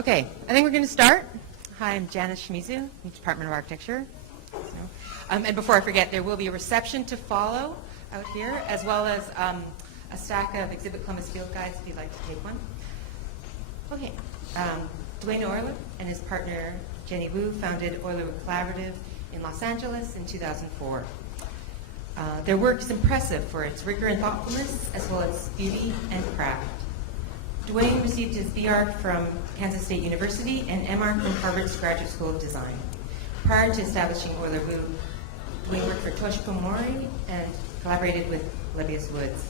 Okay, I think we're going to start. Hi, I'm Janice Shimizu, Department of Architecture. And before I forget, there will be a reception to follow out here, as well as a stack of Exhibit Columbus field guides if you'd like to take one. Okay, Dwayne Oyler and his partner Jenny Wu founded Oyler Collaborative in Los Angeles in 2004. Their work is impressive for its rigor and thoughtfulness, as well as beauty and craft. Dwayne received his B.Arch from Kansas State University and M.Arch from Harvard's Graduate School of Design. Prior to establishing Oyler Wu, Dwayne worked for Toshiko Mori and collaborated with Lebbeus Woods.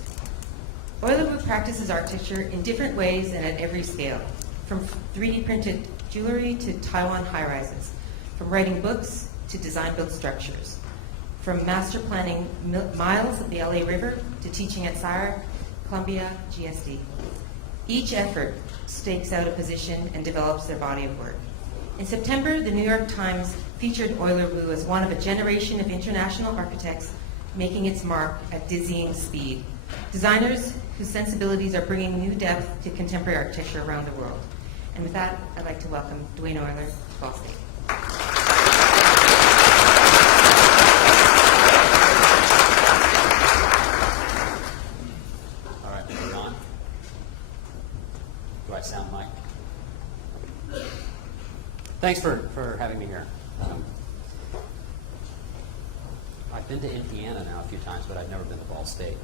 Oyler Wu practices architecture in different ways and at every scale, from 3D printed jewelry to Taiwan high-rises, from writing books to design-build structures, from master planning miles of the LA River to teaching at SCI-Arc, Columbia, GSD. Each effort stakes out a position and develops their body of work. In September, the New York Times featured Oyler Wu as one of a generation of international architects making its mark at dizzying speed. Designers whose sensibilities are bringing new depth to contemporary architecture around the world. And with that, I'd like to welcome Dwayne Oyler to Ball State. All right, are we on? Do I sound mic? Thanks for having me here. I've been to Indiana now a few times, but I've never been to Ball State.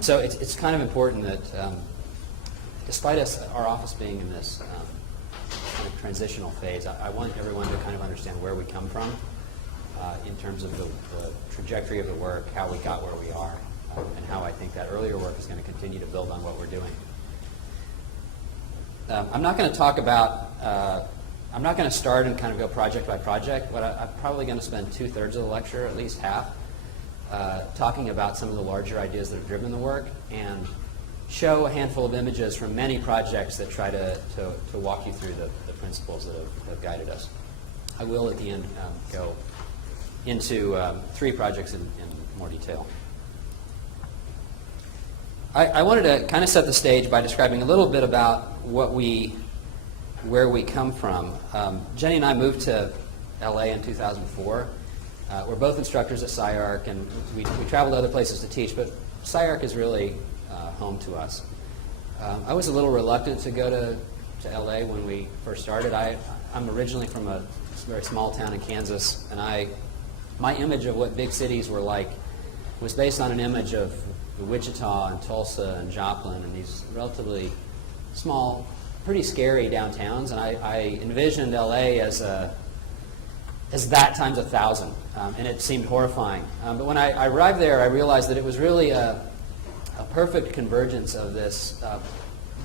So it's kind of important that despite our office being in this kind of transitional phase, I want everyone to kind of understand where we come from in terms of the trajectory of the work, how we got where we are, and how I think that earlier work is going to continue to build on what we're doing. I'm not going to talk about, I'm not going to start and kind of go project by project. I'm probably going to spend 2/3 of the lecture, at least half, talking about some of the larger ideas that have driven the work and show a handful of images from many projects that try to walk you through the principles that have guided us. I will, at the end, go into 3 projects in more detail. I wanted to kind of set the stage by describing a little bit about where we come from. Jenny and I moved to LA in 2004. We're both instructors at SCI-Arc, and we travel to other places to teach, but SCI-Arc is really home to us. I was a little reluctant to go to LA when we first started. I'm originally from a very small town in Kansas, and my image of what big cities were like was based on an image of Wichita and Tulsa and Joplin and these relatively small, pretty scary downtowns, and I envisioned LA as that times 1,000, and it seemed horrifying. But when I arrived there, I realized that it was really a perfect convergence of this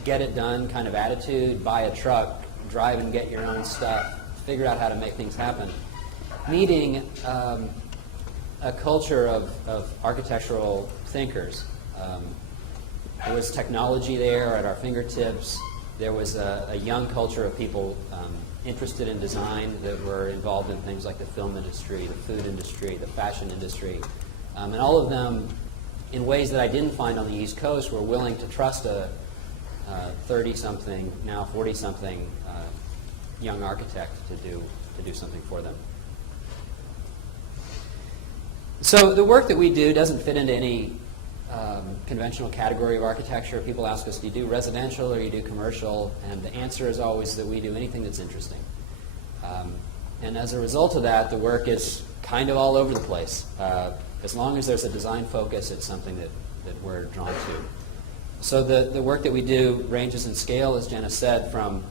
get-it-done kind of attitude, buy a truck, drive and get your own stuff, figure out how to make things happen, meeting a culture of architectural thinkers. There was technology there at our fingertips. There was a young culture of people interested in design that were involved in things like the film industry, the food industry, the fashion industry. And all of them, in ways that I didn't find on the East Coast, were willing to trust a 30-something, now 40-something young architect to do something for them. So the work that we do doesn't fit into any conventional category of architecture. People ask us, do you do residential or you do commercial? And the answer is always that we do anything that's interesting. And as a result of that, the work is kind of all over the place. As long as there's a design focus, it's something that we're drawn to. So the work that we do ranges in scale, as Janice said, from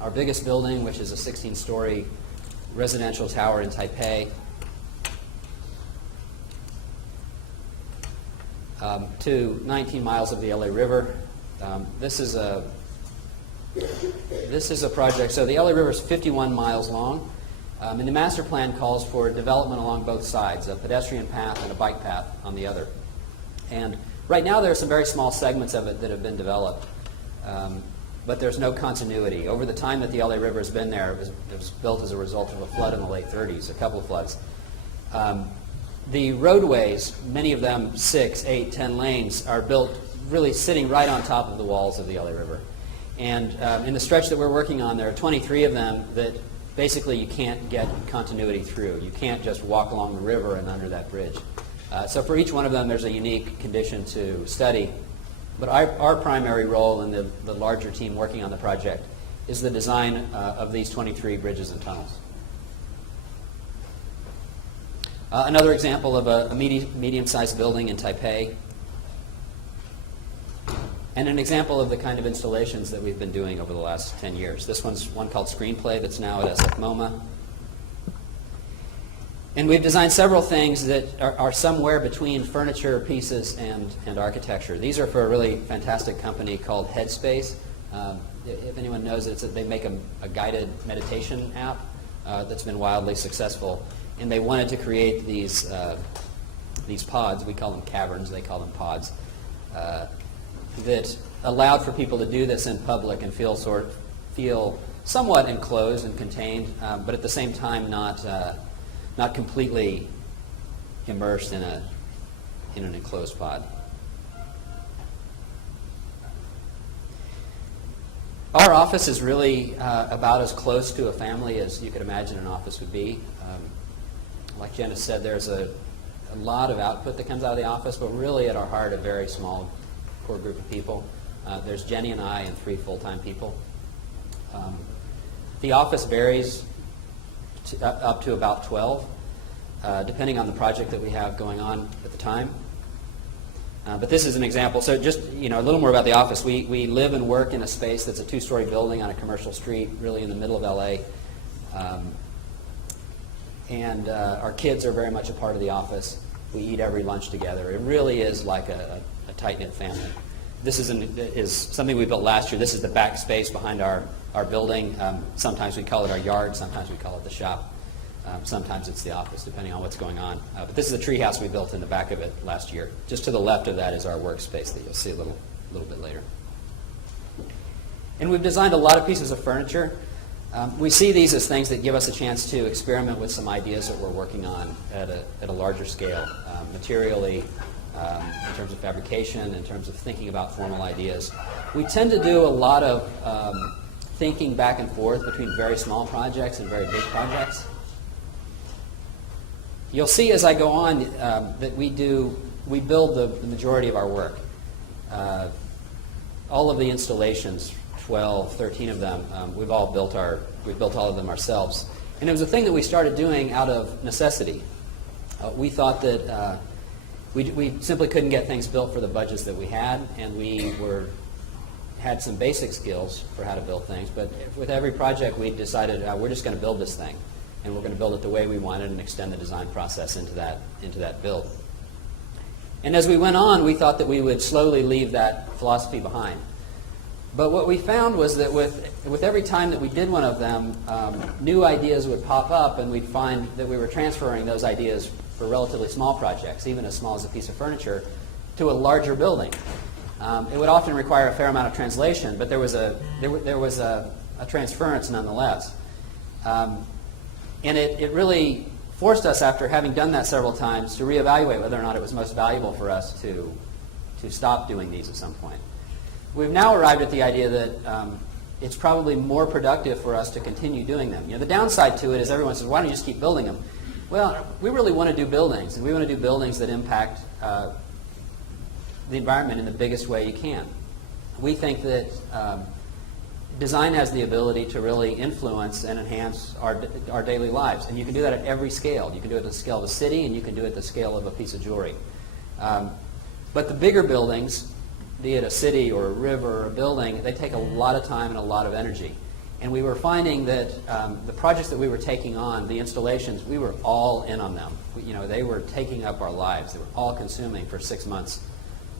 our biggest building, which is a 16-story residential tower in Taipei, to 19 miles of the LA River. This is a project. So the LA River is 51 miles long, and the master plan calls for development along both sides, a pedestrian path and a bike path on the other. And right now there are some very small segments of it that have been developed, but there's no continuity. Over the time that the LA River has been there, it was built as a result of a flood in the late 30s, a couple of floods. The roadways, many of them 6, 8, 10 lanes, are built really sitting right on top of the walls of the LA River. And in the stretch that we're working on, there are 23 of them that basically you can't get continuity through. You can't just walk along the river and under that bridge. So for each one of them, there's a unique condition to study. But our primary role in the larger team working on the project is the design of these 23 bridges and tunnels. Another example of a medium-sized building in Taipei, and an example of the kind of installations that we've been doing over the last 10 years. This one's one called Screenplay that's now at SF MoMA. And we've designed several things that are somewhere between furniture pieces and architecture. These are for a really fantastic company called Headspace. If anyone knows it, they make a guided meditation app that's been wildly successful. And they wanted to create these pods. We call them caverns. They call them pods. That allowed for people to do this in public and feel somewhat enclosed and contained, but at the same time not completely immersed in an enclosed pod. Our office is really about as close to a family as you could imagine an office would be. Like Janice said, there's a lot of output that comes out of the office, but really at our heart, a very small core group of people. There's Jenny and I and 3 full-time people. The office varies up to about 12, depending on the project that we have going on at the time. But this is an example. So just a little more about the office. We live and work in a space that's a 2-story building on a commercial street, really in the middle of LA. And our kids are very much a part of the office. We eat every lunch together. It really is like a tight-knit family. This is something we built last year. This is the back space behind our building. Sometimes we call it our yard. Sometimes we call it the shop. Sometimes it's the office, depending on what's going on. But this is a treehouse we built in the back of it last year. Just to the left of that is our workspace that you'll see a little bit later. And we've designed a lot of pieces of furniture. We see these as things that give us a chance to experiment with some ideas that we're working on at a larger scale, materially, in terms of fabrication, in terms of thinking about formal ideas. We tend to do a lot of thinking back and forth between very small projects and very big projects. You'll see as I go on that we build the majority of our work. All of the installations, 12, 13 of them, we've built all of them ourselves. And it was a thing that we started doing out of necessity. We thought that we simply couldn't get things built for the budgets that we had, and we had some basic skills for how to build things. But with every project, we decided we're just going to build this thing, and we're going to build it the way we wanted and extend the design process into that build. And as we went on, we thought that we would slowly leave that philosophy behind. But what we found was that with every time that we did one of them, new ideas would pop up, and we'd find that we were transferring those ideas for relatively small projects, even as small as a piece of furniture, to a larger building. It would often require a fair amount of translation, but there was a transference nonetheless. And it really forced us, after having done that several times, to reevaluate whether or not it was most valuable for us to stop doing these at some point. We've now arrived at the idea that it's probably more productive for us to continue doing them. The downside to it is everyone says, why don't you just keep building them? Well, we really want to do buildings, and we want to do buildings that impact the environment in the biggest way you can. We think that design has the ability to really influence and enhance our daily lives, and you can do that at every scale. You can do it at the scale of a city, and you can do it at the scale of a piece of jewelry. But the bigger buildings, be it a city or a river or a building, they take a lot of time and a lot of energy. And we were finding that the projects that we were taking on, the installations, we were all in on them. They were taking up our lives. They were all consuming for 6 months,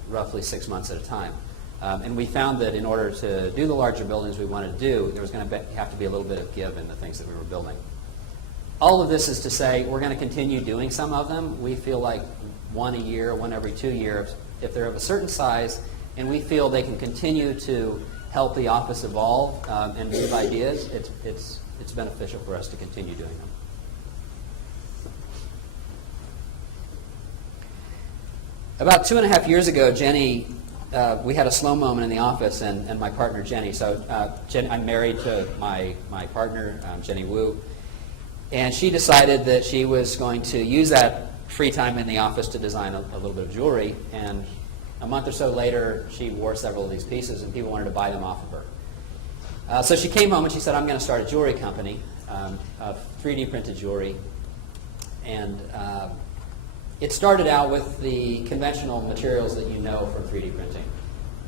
roughly 6 months at a time. And we found that in order to do the larger buildings we wanted to do, there was going to have to be a little bit of give in the things that we were building. All of this is to say we're going to continue doing some of them. We feel like one a year, one every 2 years, if they're of a certain size, and we feel they can continue to help the office evolve and move ideas, it's beneficial for us to continue doing them. About 2.5 years ago, Jenny we had a slow moment in the office, and my partner, Jenny. So I'm married to my partner, Jenny Wu, and she decided that she was going to use that free time in the office to design a little bit of jewelry. And a month or so later, she wore several of these pieces, and people wanted to buy them off of her. So she came home and she said, I'm going to start a jewelry company of 3D printed jewelry. And it started out with the conventional materials that you know from 3D printing.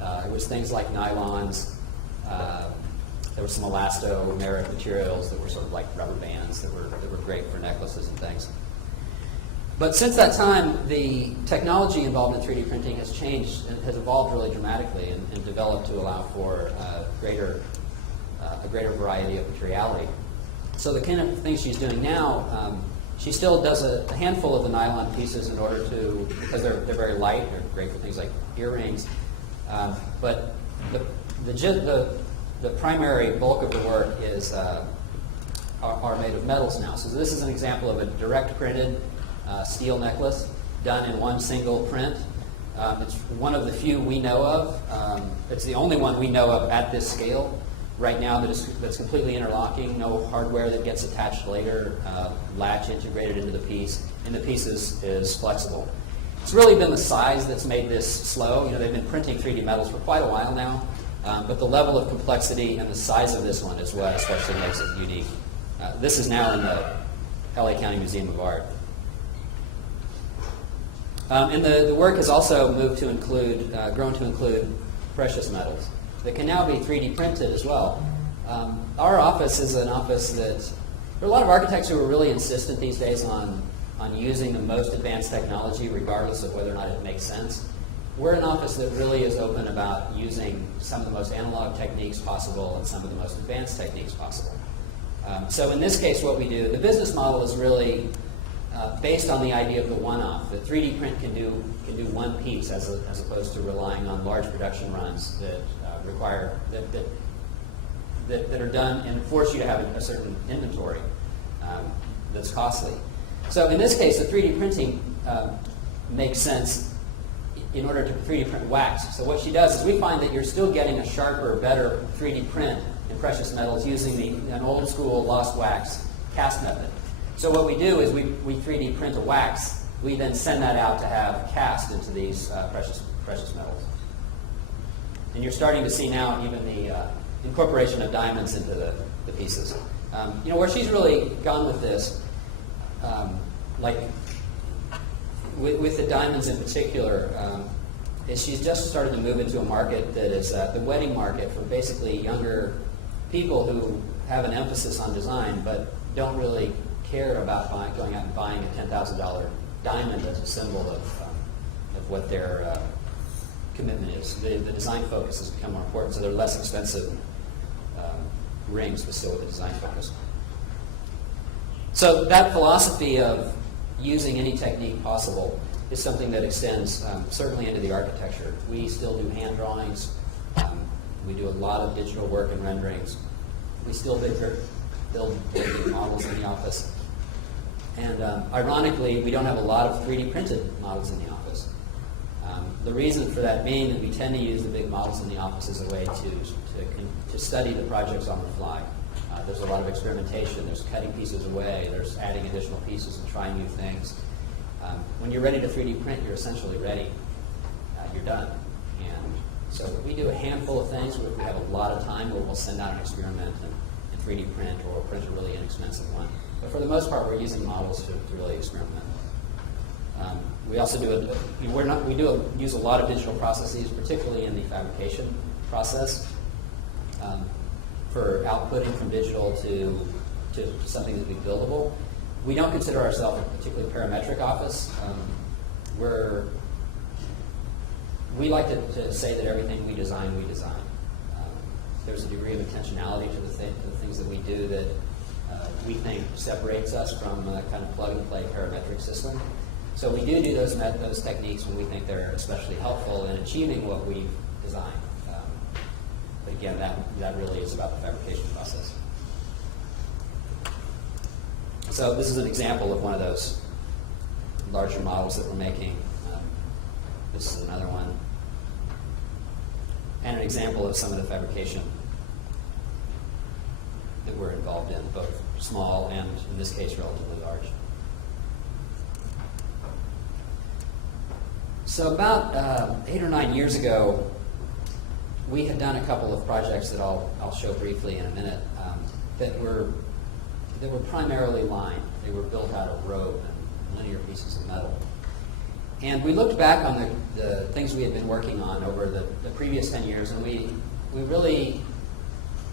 It was things like nylons. There was some elastomeric materials that were sort of like rubber bands that were great for necklaces and things. But since that time, the technology involved in 3D printing has changed and has evolved really dramatically and developed to allow for a greater variety of materiality. So the kind of things she's doing now, she still does a handful of the nylon pieces in order to, because they're very light, they're great for things like earrings. But the primary bulk of the work is are made of metals now. So this is an example of a direct printed steel necklace done in one single print. It's one of the few we know of. It's the only one we know of at this scale right now that's completely interlocking, no hardware that gets attached later, latch integrated into the piece, and the piece is flexible. It's really been the size that's made this slow. You know, they've been printing 3D metals for quite a while now, but the level of complexity and the size of this one is what especially makes it unique. This is now in the LA County Museum of Art. And the work has also moved to include, grown to include precious metals that can now be 3D printed as well. Our office is an office that, there are a lot of architects who are really insistent these days on using the most advanced technology regardless of whether or not it makes sense. We're an office that really is open about using some of the most analog techniques possible and some of the most advanced techniques possible. So in this case, what we do, the business model is really based on the idea of the one-off. That 3D print can do one piece as opposed to relying on large production runs that require that are done and force you to have a certain inventory that's costly. So in this case, the 3D printing makes sense in order to 3D print wax. So what she does is we find that you're still getting a sharper, better 3D print in precious metals using an old school lost wax cast method. So what we do is we 3D print a wax. We then send that out to have cast into these precious metals. And you're starting to see now even the incorporation of diamonds into the pieces. You know, where she's really gone with this, like with the diamonds in particular, is she's just started to move into a market that is the wedding market for basically younger people who have an emphasis on design but don't really care about going out and buying a $10,000 diamond as a symbol of what their commitment is. The design focus has become more important, so they're less expensive rings, but still with a design focus. So that philosophy of using any technique possible is something that extends certainly into the architecture. We still do hand drawings. We do a lot of digital work and renderings. We still build models in the office. And ironically, we don't have a lot of 3D printed models in the office. The reason for that being that we tend to use the big models in the office as a way to study the projects on the fly. There's a lot of experimentation. There's cutting pieces away. There's adding additional pieces and trying new things. When you're ready to 3D print, you're essentially ready. You're done. And so we do a handful of things where we have a lot of time where we'll send out an experiment and 3D print or we'll print a really inexpensive one. But for the most part, we're using models to really experiment. We also use a lot of digital processes, particularly in the fabrication process, for outputting from digital to something that would be buildable. We don't consider ourselves a particularly parametric office. We like to say that everything we design. There's a degree of intentionality to the things that we do that we think separates us from a kind of plug-and-play parametric system. So we do those techniques when we think they're especially helpful in achieving what we've designed. But again, that really is about the fabrication process. So this is an example of one of those larger models that we're making. This is another one. and an example of some of the fabrication that we're involved in, both small and, in this case, relatively large. So about 8 or 9 years ago, we had done a couple of projects that I'll show briefly in a minute that were primarily lined. They were built out of rope and linear pieces of metal. And we looked back on the things we had been working on over the previous 10 years, and we really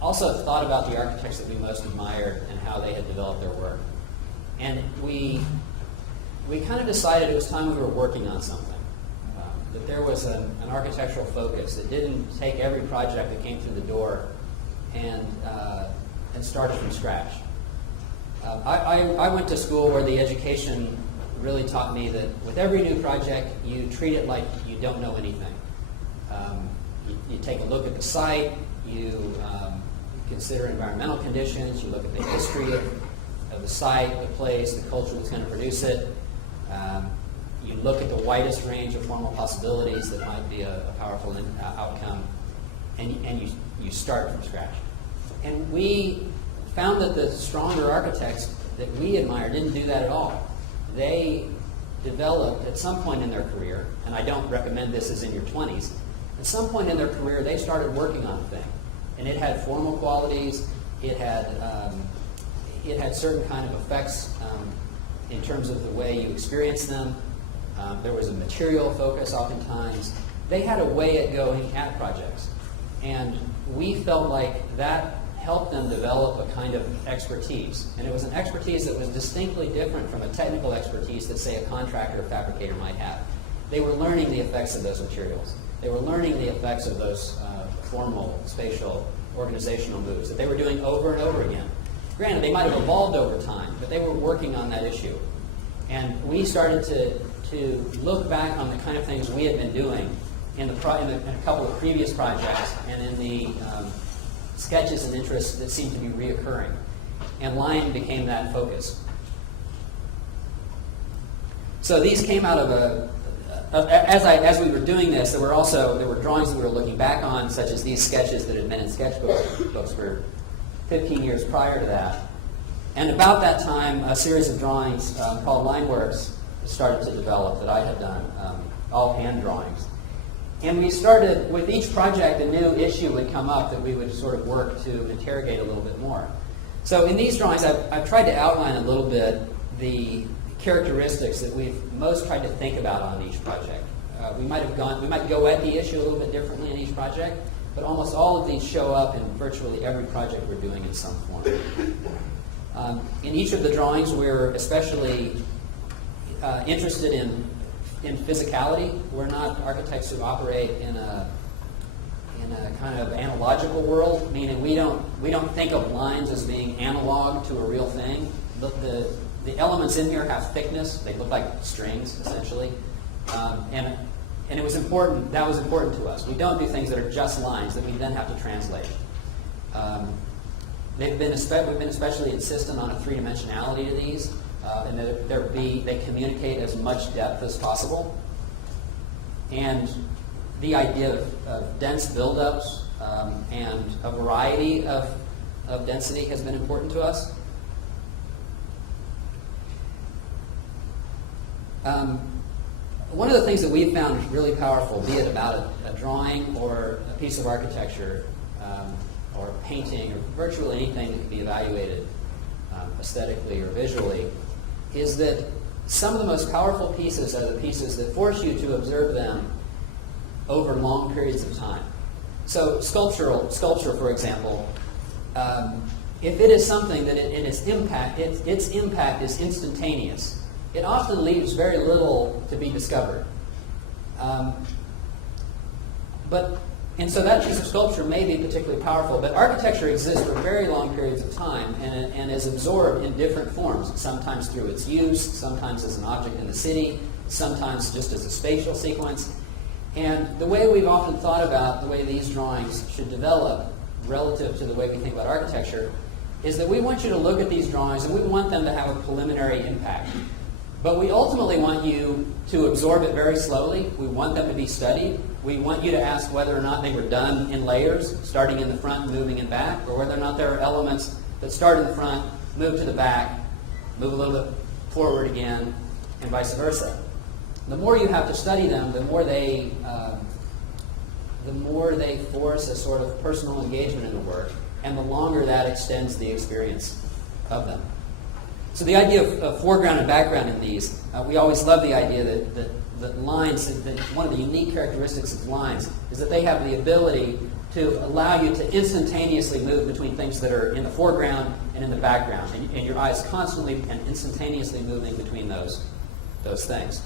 also thought about the architects that we most admired and how they had developed their work. And we kind of decided it was time we were working on something. That there was an architectural focus that didn't take every project that came through the door and started from scratch. I went to school where the education really taught me that with every new project, you treat it like you don't know anything. You take a look at the site, you consider environmental conditions, you look at the history of the site, the place, the culture that's going to produce it. You look at the widest range of formal possibilities that might be a powerful outcome, and you start from scratch. And we found that the stronger architects that we admire didn't do that at all. They developed at some point in their career, and I don't recommend this as in your 20s, at some point in their career they started working on a thing. And it had formal qualities, it had certain kind of effects in terms of the way you experience them. There was a material focus oftentimes. They had a way of going at projects. And we felt like that helped them develop a kind of expertise. And it was an expertise that was distinctly different from a technical expertise that, say, a contractor or fabricator might have. They were learning the effects of those materials. They were learning the effects of those formal, spatial, organizational moves that they were doing over and over again. Granted, they might have evolved over time, but they were working on that issue. And we started to look back on the kind of things we had been doing in a couple of previous projects and in the sketches and interests that seemed to be reoccurring. And line became that focus. So these came out of as we were doing this, there were drawings that we were looking back on, such as these sketches that had been in sketchbooks for 15 years prior to that. And about that time, a series of drawings called Lineworks started to develop that I had done, all hand drawings. And we started, with each project, a new issue would come up that we would sort of work to interrogate a little bit more. So in these drawings, I've tried to outline a little bit the characteristics that we've most tried to think about on each project. We might go at the issue a little bit differently in each project, but almost all of these show up in virtually every project we're doing in some form. In each of the drawings, we're especially interested in physicality. We're not architects who operate in a kind of analogical world, meaning we don't think of lines as being analog to a real thing. The elements in here have thickness. They look like strings, essentially. And it was important. That was important to us. We don't do things that are just lines that we then have to translate. We've been especially insistent on a three-dimensionality to these, and that they communicate as much depth as possible. And the idea of dense buildups and a variety of density has been important to us. One of the things that we've found really powerful, be it about a drawing or a piece of architecture or a painting or virtually anything that can be evaluated aesthetically or visually, is that some of the most powerful pieces are the pieces that force you to observe them over long periods of time. So sculpture, for example, if it is something that its impact is instantaneous, it often leaves very little to be discovered. And so that piece of sculpture may be particularly powerful, but architecture exists for very long periods of time and is absorbed in different forms, sometimes through its use, sometimes as an object in the city, sometimes just as a spatial sequence. And the way we've often thought about the way these drawings should develop relative to the way we think about architecture is that we want you to look at these drawings and we want them to have a preliminary impact. But we ultimately want you to absorb it very slowly. We want them to be studied. we want you to ask whether or not they were done in layers, starting in the front and moving in back, or whether or not there are elements that start in the front, move to the back, move a little bit forward again, and vice versa. The more you have to study them, the more they force a sort of personal engagement in the work, and the longer that extends the experience of them. So the idea of foreground and background in these, we always love the idea that lines, that one of the unique characteristics of lines is that they have the ability to allow you to instantaneously move between things that are in the foreground and in the background, and your eyes constantly and instantaneously moving between those things.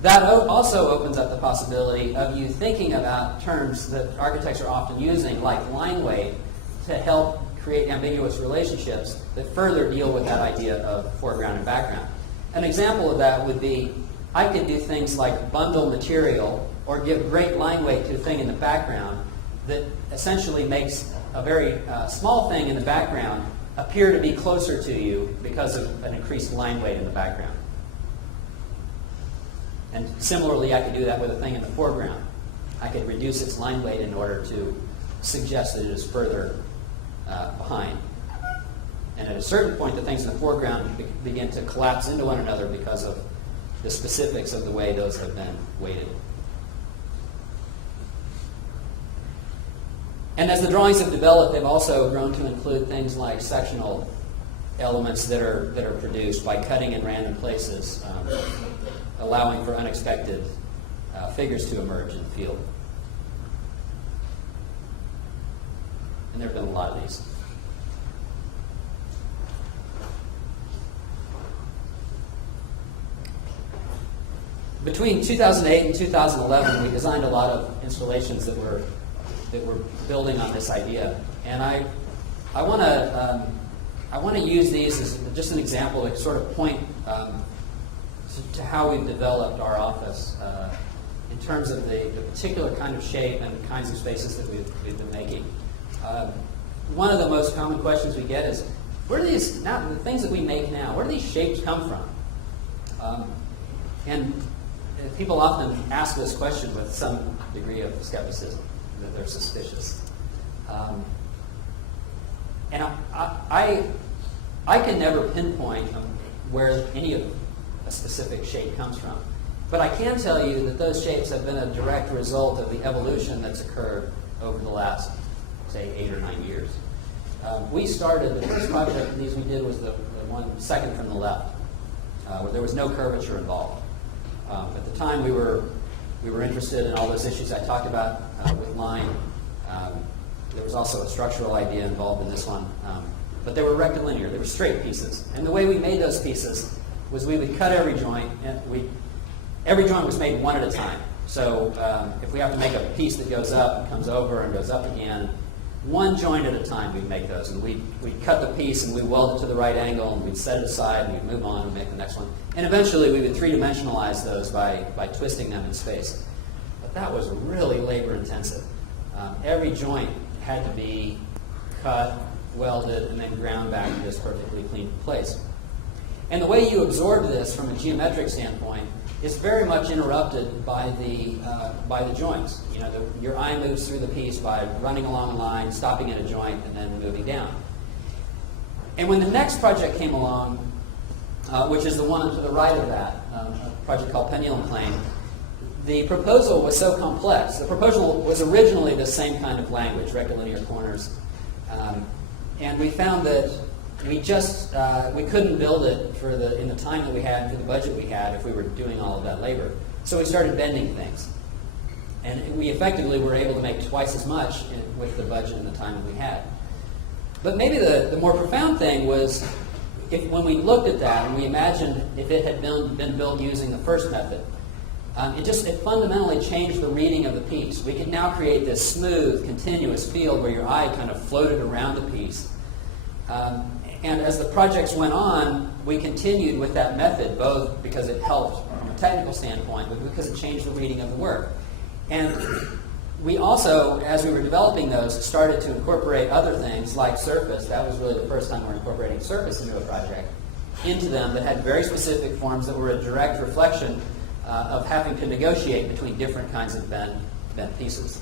That also opens up the possibility of you thinking about terms that architects are often using, like line weight, to help create ambiguous relationships that further deal with that idea of foreground and background. An example of that would be, I could do things like bundle material or give great line weight to a thing in the background that essentially makes a very small thing in the background appear to be closer to you because of an increased line weight in the background. And similarly, I could do that with a thing in the foreground. I could reduce its line weight in order to suggest that it is further behind. And at a certain point, the things in the foreground begin to collapse into one another because of the specifics of the way those have been weighted. And as the drawings have developed, they've also grown to include things like sectional elements that are produced by cutting in random places, allowing for unexpected figures to emerge in the field. And there have been a lot of these. Between 2008 and 2011, we designed a lot of installations that were building on this idea, and I want to use these as just an example to sort of point to how we've developed our office in terms of the particular kind of shape and the kinds of spaces that we've been making. One of the most common questions we get is, where do these, now, the things that we make now, where do these shapes come from? And people often ask this question with some degree of skepticism, that they're suspicious. And I can never pinpoint where any of a specific shape comes from. But I can tell you that those shapes have been a direct result of the evolution that's occurred over the last, say, 8 or 9 years. We started, the first project these we did was the one second from the left, where there was no curvature involved. At the time, we were interested in all those issues I talked about with line. There was also a structural idea involved in this one. But they were rectilinear. They were straight pieces. And the way we made those pieces was we would cut every joint, and every joint was made one at a time. So if we have to make a piece that goes up and comes over and goes up again, one joint at a time we'd make those. And we'd cut the piece and we'd weld it to the right angle and we'd set it aside and we'd move on and make the next one. And eventually we would three-dimensionalize those by twisting them in space. But that was really labor intensive. Every joint had to be cut, welded, and then ground back to this perfectly clean place. And the way you absorb this from a geometric standpoint is very much interrupted by the joints. You know, your eye moves through the piece by running along a line, stopping at a joint, and then moving down. And when the next project came along, which is the one to the right of that, a project called Pendulum Plane, the proposal was so complex. The proposal was originally the same kind of language, rectilinear corners, and we found that we couldn't build it in the time that we had, for the budget we had, if we were doing all of that labor. So we started bending things. And we effectively were able to make twice as much with the budget and the time that we had. But maybe the more profound thing was, when we looked at that and we imagined if it had been built using the first method, it fundamentally changed the reading of the piece. We could now create this smooth, continuous field where your eye kind of floated around the piece. And as the projects went on, we continued with that method, both because it helped from a technical standpoint, but because it changed the reading of the work. And we also, as we were developing those, started to incorporate other things like surface. That was really the first time we were incorporating surface into a project, into them that had very specific forms that were a direct reflection of having to negotiate between different kinds of bent pieces.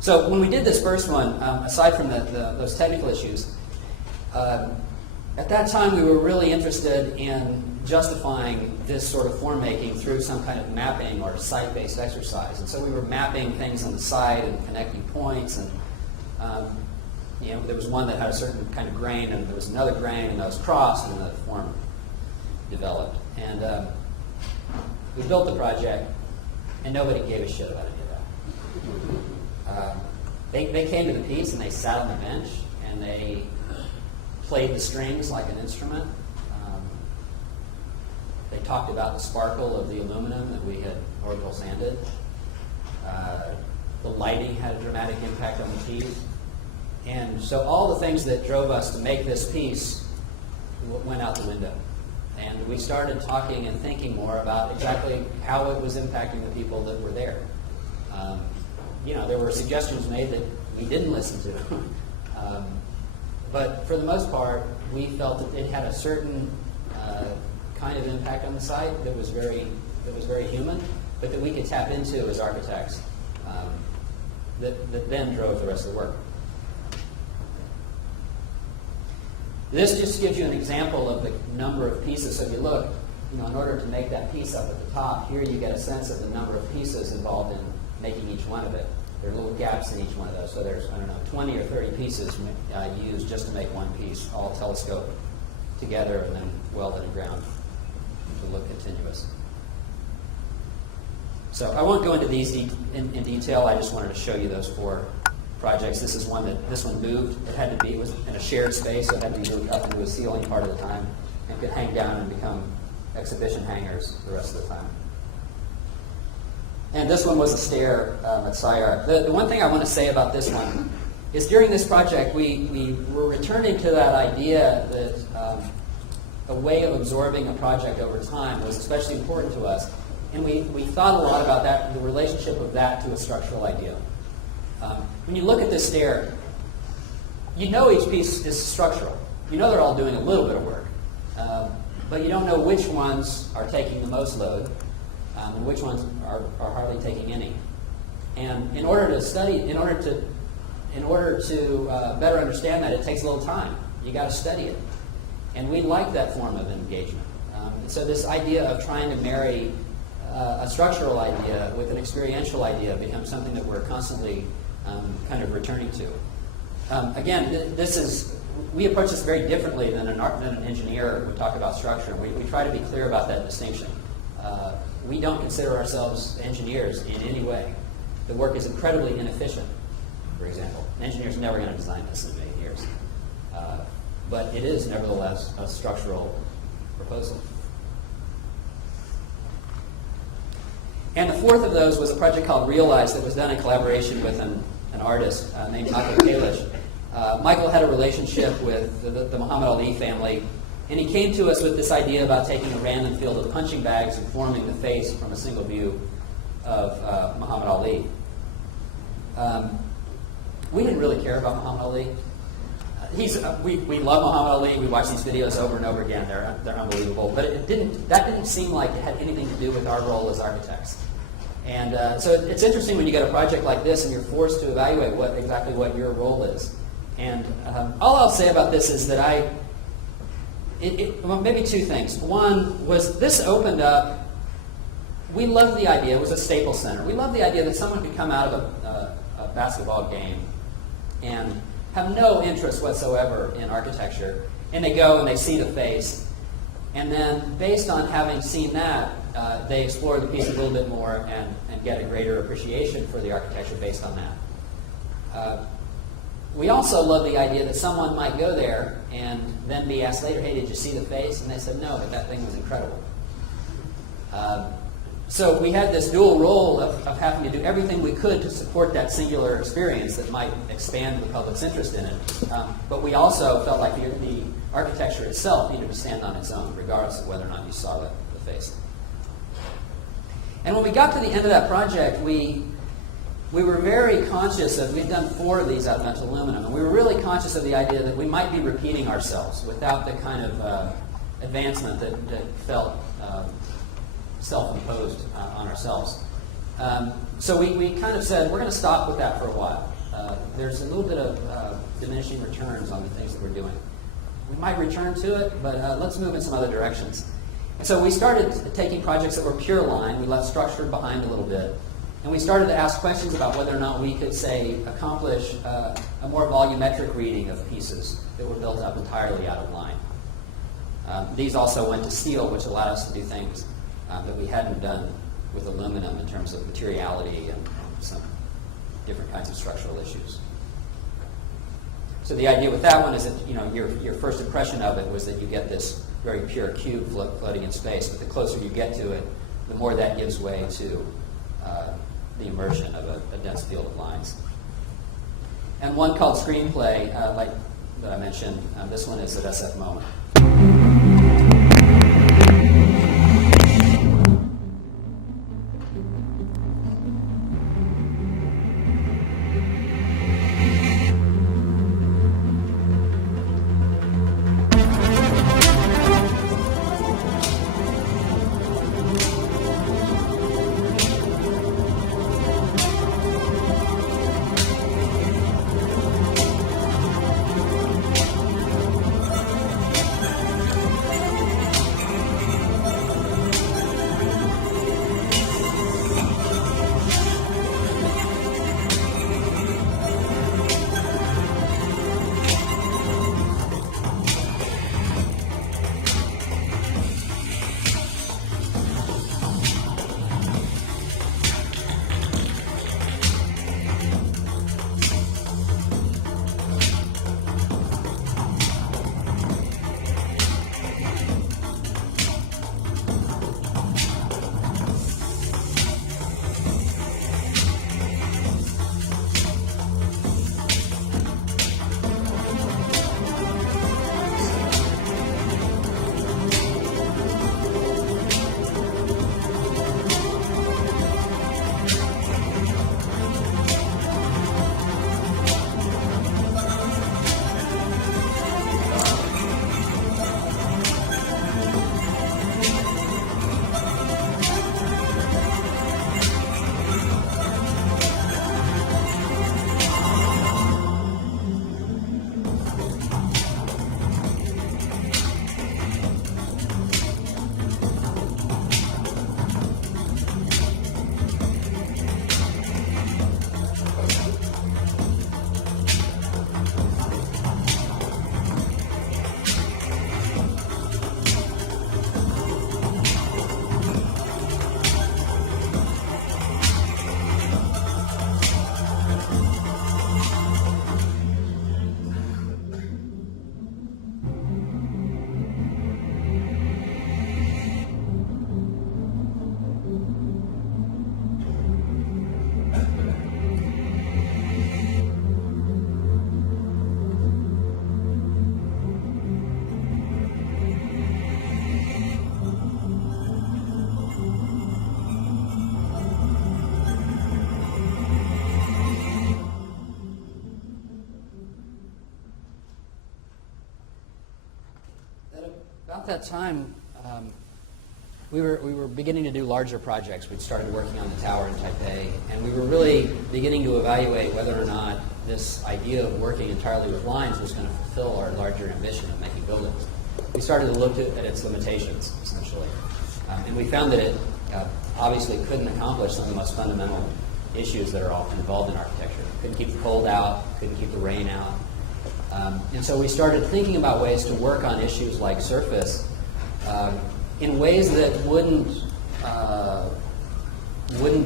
So when we did this first one, aside from those technical issues, at that time we were really interested in justifying this sort of form making through some kind of mapping or site-based exercise. And so we were mapping things on the site and connecting points, and there was one that had a certain kind of grain, and there was another grain, and that was crossed, and then the form developed. And we built the project, and nobody gave a shit about any of that. They came to the piece, and they sat on the bench, and they played the strings like an instrument. They talked about the sparkle of the aluminum that we had orbital sanded. The lighting had a dramatic impact on the piece. And so all the things that drove us to make this piece went out the window. And we started talking and thinking more about exactly how it was impacting the people that were there. There were suggestions made that we didn't listen to. But for the most part, we felt that it had a certain kind of impact on the site that was very human, but that we could tap into as architects. That then drove the rest of the work. This just gives you an example of the number of pieces. So if you look, in order to make that piece up at the top, here you get a sense of the number of pieces involved in making each one of it. There are little gaps in each one of those. So there's, 20 or 30 pieces used just to make one piece, all telescoped together and then welded and ground to look continuous. So I won't go into these in detail. I just wanted to show you those 4 projects. This one moved. It was in a shared space, so it had to be moved up into a ceiling part of the time and could hang down and become exhibition hangers the rest of the time. And this one was a stair at SCI-Arc. The one thing I want to say about this one is during this project, we were returning to that idea that a way of absorbing a project over time was especially important to us. And we thought a lot about that, the relationship of that to a structural idea. When you look at this stair, each piece is structural. They're all doing a little bit of work. But you don't know which ones are taking the most load and which ones are hardly taking any. And in order to better understand that, it takes a little time. You got to study it. And we like that form of engagement. So this idea of trying to marry a structural idea with an experiential idea becomes something that we're constantly kind of returning to. Again, we approach this very differently than an engineer would talk about structure. We try to be clear about that distinction. We don't consider ourselves engineers in any way. The work is incredibly inefficient, for example. An engineer's never going to design this in a million years. But it is, nevertheless, a structural proposal. And the 4th of those was a project called Realize that was done in collaboration with an artist named Michael Kiley. Michael had a relationship with the Muhammad Ali family, and he came to us with this idea about taking a random field of punching bags and forming the face from a single view of Muhammad Ali. We didn't really care about Muhammad Ali. We love Muhammad Ali. We watch these videos over and over again. They're unbelievable. But that didn't seem like it had anything to do with our role as architects. And so it's interesting when you get a project like this and you're forced to evaluate exactly what your role is. And all I'll say about this is that maybe 2 things. One was this opened up. We loved the idea. It was a Staples Center. We loved the idea that someone could come out of a basketball game and have no interest whatsoever in architecture, and they go and they see the face, and then based on having seen that, they explore the piece a little bit more and get a greater appreciation for the architecture based on that. We also love the idea that someone might go there and then be asked later, hey, did you see the face? And they said, no, but that thing was incredible. So we had this dual role of having to do everything we could to support that singular experience that might expand the public's interest in it. But we also felt like the architecture itself needed to stand on its own, regardless of whether or not you saw the face. And when we got to the end of that project, we were very conscious of, we'd done 4 of these out of mental aluminum, and we were really conscious of the idea that we might be repeating ourselves without the kind of advancement that felt self-imposed on ourselves. So we kind of said, we're going to stop with that for a while. There's a little bit of diminishing returns on the things that we're doing. We might return to it, but let's move in some other directions. And so we started taking projects that were pure line. We left structure behind a little bit. And we started to ask questions about whether or not we could, say, accomplish a more volumetric reading of pieces that were built up entirely out of line. These also went to steel, which allowed us to do things that we hadn't done with aluminum in terms of materiality and some different kinds of structural issues. So the idea with that one is that your first impression of it was that you get this very pure cube floating in space, but the closer you get to it, the more that gives way to the immersion of a dense field of lines. And one called Screenplay, like that I mentioned, this one is at SF Moment. About that time, we were beginning to do larger projects. We'd started working on the tower in Taipei, and we were really beginning to evaluate whether or not this idea of working entirely with lines was going to fulfill our larger ambition of making buildings. We started to look at its limitations, essentially. And we found that it obviously couldn't accomplish some of the most fundamental issues that are often involved in architecture. Couldn't keep the cold out, couldn't keep the rain out. And so we started thinking about ways to work on issues like surface in ways that wouldn't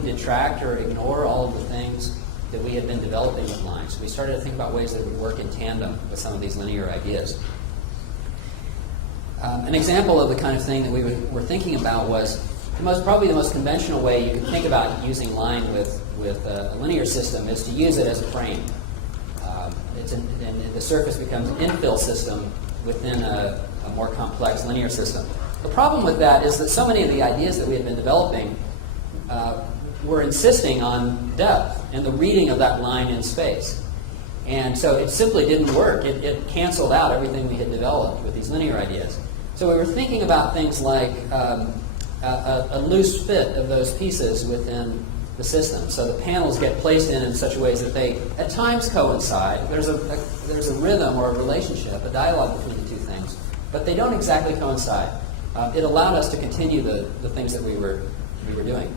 detract or ignore all of the things that we had been developing with lines. We started to think about ways that would work in tandem with some of these linear ideas. An example of the kind of thing that we were thinking about was probably the most conventional way you can think about using line with a linear system is to use it as a frame. And the surface becomes an infill system within a more complex linear system. The problem with that is that so many of the ideas that we had been developing were insisting on depth and the reading of that line in space. And so it simply didn't work. It canceled out everything we had developed with these linear ideas. So we were thinking about things like a loose fit of those pieces within the system. So the panels get placed in such ways that they at times coincide. There's a rhythm or a relationship, a dialogue between the two things, but they don't exactly coincide. It allowed us to continue the things that we were doing.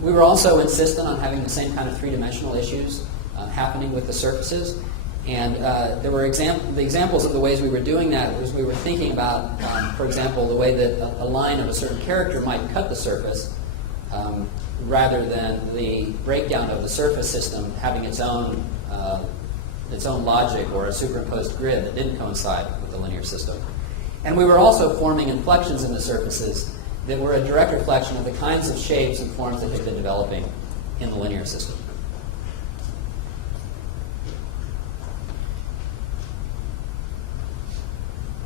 We were also insistent on having the same kind of three-dimensional issues happening with the surfaces. And there were the examples of the ways we were doing that was we were thinking about, for example, the way that a line of a certain character might cut the surface rather than the breakdown of the surface system having its own logic or a superimposed grid that didn't coincide with the linear system. And we were also forming inflections in the surfaces that were a direct reflection of the kinds of shapes and forms that had been developing in the linear system.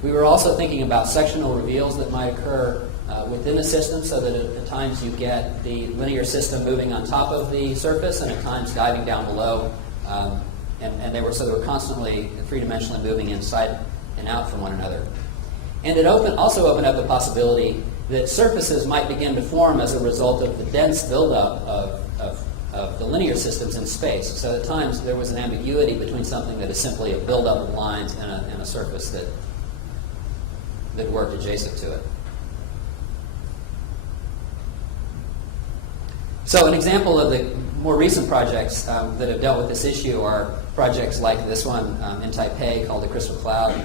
We were also thinking about sectional reveals that might occur within the system, so that at times you get the linear system moving on top of the surface and at times diving down below. And they were constantly three-dimensionally moving inside and out from one another. And it also opened up the possibility that surfaces might begin to form as a result of the dense buildup of the linear systems in space. So at times there was an ambiguity between something that is simply a buildup of lines and a surface that worked adjacent to it. So an example of the more recent projects that have dealt with this issue are projects like this one in Taipei called the Crystal Cloud.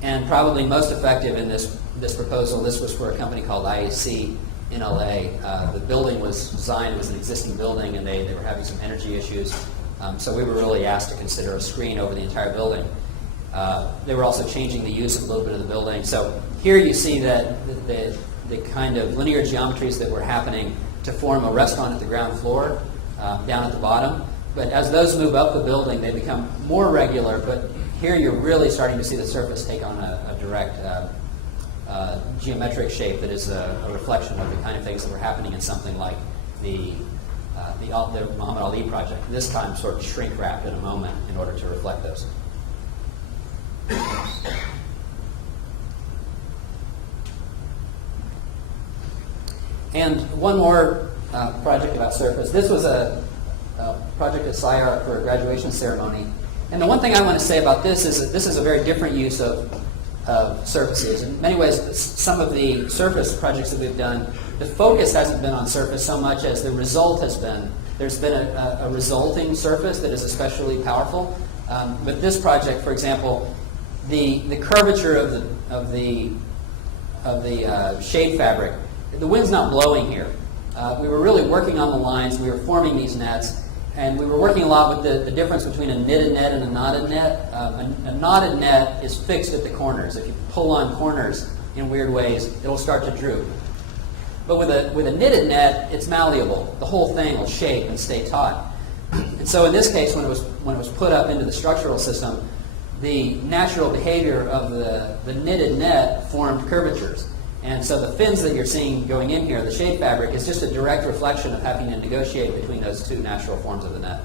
And probably most effective in this proposal, this was for a company called IAC in LA. The building was designed as an existing building, and they were having some energy issues. So we were really asked to consider a screen over the entire building. They were also changing the use of a little bit of the building. So here you see that the kind of linear geometries that were happening to form a restaurant at the ground floor, down at the bottom. But as those move up the building, they become more regular. But here you're really starting to see the surface take on a direct geometric shape that is a reflection of the kind of things that were happening in something like the Muhammad Ali project. This time sort of shrink wrapped in a moment in order to reflect those. And one more project about surface. This was a project at SCI-Arc for a graduation ceremony. And the one thing I want to say about this is that this is a very different use of surfaces. In many ways, some of the surface projects that we've done, the focus hasn't been on surface so much as the result has been. There's been a resulting surface that is especially powerful. But this project, for example, the curvature of the shade fabric, the wind's not blowing here. We were really working on the lines. We were forming these nets. And we were working a lot with the difference between a knitted net and a knotted net. A knotted net is fixed at the corners. If you pull on corners in weird ways, it'll start to droop. But with a knitted net, it's malleable. The whole thing will shape and stay taut. And so in this case, when it was put up into the structural system, the natural behavior of the knitted net formed curvatures. And so the fins that you're seeing going in here, the shade fabric, is just a direct reflection of having to negotiate between those two natural forms of the net.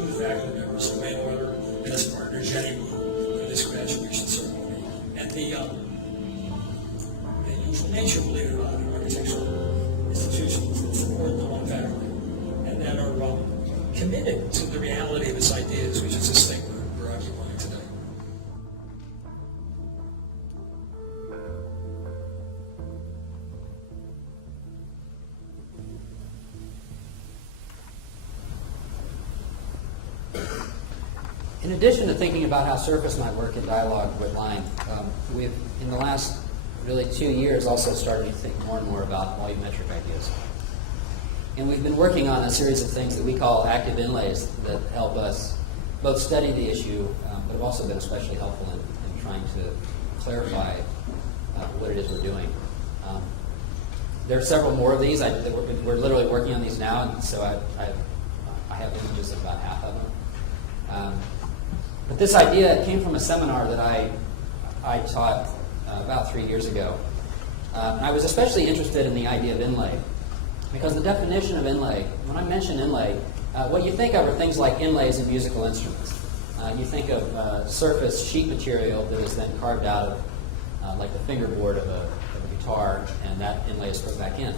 two of the faculty members, Dwayne Oyler and his partner Jenny, in this graduation ceremony. And the unusual nature, believe it or not, of architectural institutions that support the one faculty and that are committed to the reality of its ideas, which is this thing we're occupying today. In addition to thinking about how surface might work in dialogue with line, we've, in the last really 2 years, also started to think more and more about volumetric ideas. And we've been working on a series of things that we call active inlays that help us both study the issue, but have also been especially helpful in trying to clarify what it is we're doing. There are several more of these. We're literally working on these now, and so I have images of about half of them. But this idea came from a seminar that I taught about 3 years ago. And I was especially interested in the idea of inlay, because the definition of inlay, when I mention inlay, what you think of are things like inlays in musical instruments. You think of surface sheet material that is then carved out of, like the fingerboard of a guitar, and that inlay is put back in.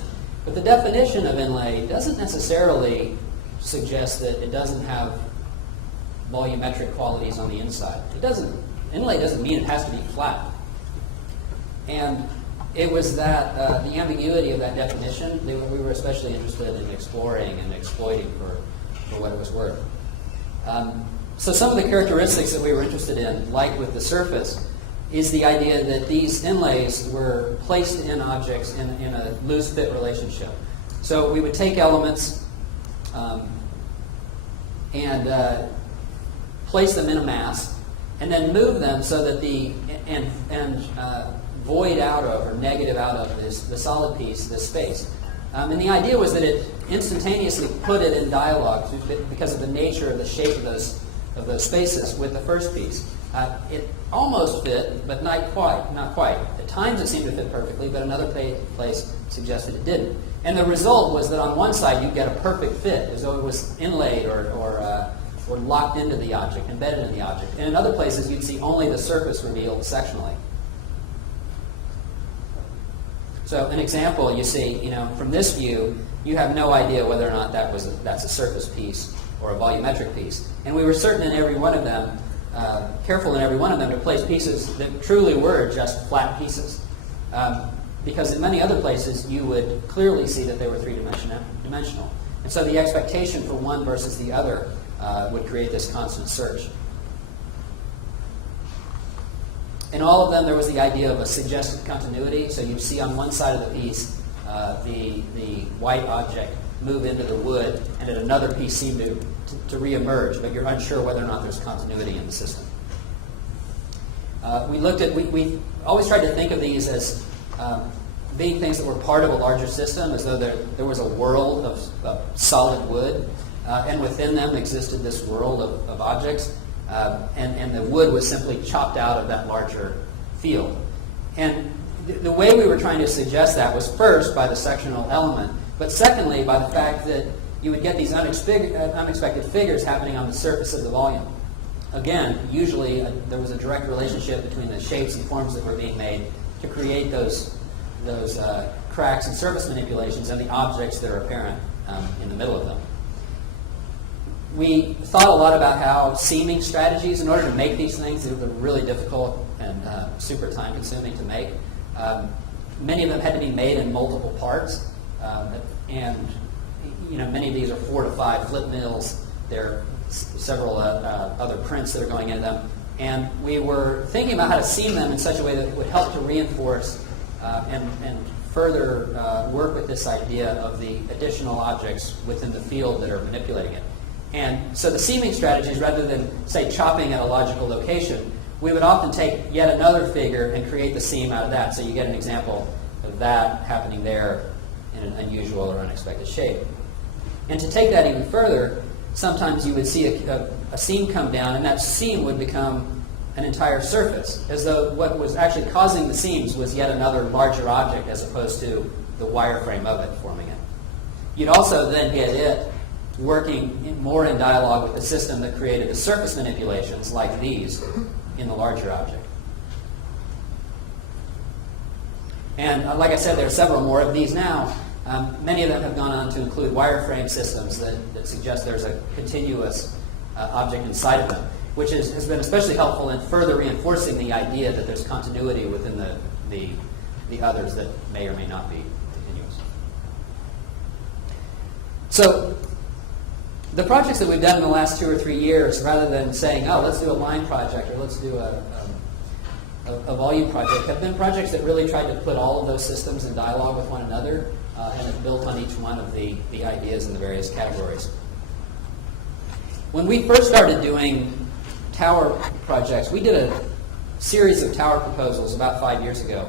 But the definition of inlay doesn't necessarily suggest that it doesn't have volumetric qualities on the inside. Inlay doesn't mean it has to be flat. And it was that the ambiguity of that definition that we were especially interested in exploring and exploiting for what it was worth. So some of the characteristics that we were interested in, like with the surface, is the idea that these inlays were placed in objects in a loose-fit relationship. So we would take elements and place them in a mass, and then move them so that void out of or negative out of the solid piece, this space. And the idea was that it instantaneously put it in dialogue because of the nature of the shape of those spaces with the first piece. It almost fit, but not quite. At times it seemed to fit perfectly, but another place suggested it didn't. And the result was that on one side you'd get a perfect fit, as though it was inlaid or locked into the object, embedded in the object. And in other places you'd see only the surface revealed sectionally. So an example, you see, from this view, you have no idea whether or not that's a surface piece or a volumetric piece. And we were certain in every one of them, careful in every one of them, to place pieces that truly were just flat pieces. Because in many other places, you would clearly see that they were three-dimensional. And so the expectation for one versus the other would create this constant search. In all of them, there was the idea of a suggested continuity. So you'd see on one side of the piece the white object move into the wood, and at another piece seem to reemerge, but you're unsure whether or not there's continuity in the system. We always tried to think of these as being things that were part of a larger system, as though there was a world of solid wood, and within them existed this world of objects. And the wood was simply chopped out of that larger field. And the way we were trying to suggest that was first by the sectional element, but secondly by the fact that you would get these unexpected figures happening on the surface of the volume. Again, usually there was a direct relationship between the shapes and forms that were being made to create those cracks and surface manipulations and the objects that are apparent in the middle of them. We thought a lot about how seaming strategies, in order to make these things, they were really difficult and super time-consuming to make. Many of them had to be made in multiple parts, and many of these are 4 to 5 flip mills. There are several other prints that are going into them, and we were thinking about how to seam them in such a way that it would help to reinforce and further work with this idea of the additional objects within the field that are manipulating it. And so the seaming strategies, rather than, say, chopping at a logical location, we would often take yet another figure and create the seam out of that. So you get an example of that happening there in an unusual or unexpected shape. And to take that even further, sometimes you would see a seam come down, and that seam would become an entire surface, as though what was actually causing the seams was yet another larger object as opposed to the wireframe of it forming it. You'd also then get it working more in dialogue with the system that created the surface manipulations like these in the larger object. And like I said, there are several more of these now. Many of them have gone on to include wireframe systems that suggest there's a continuous object inside of them, which has been especially helpful in further reinforcing the idea that there's continuity within the others that may or may not be continuous. So the projects that we've done in the last 2 or 3 years, rather than saying, oh, let's do a line project or let's do a volume project, have been projects that really tried to put all of those systems in dialogue with one another and have built on each one of the ideas in the various categories. When we first started doing tower projects, we did a series of tower proposals about 5 years ago.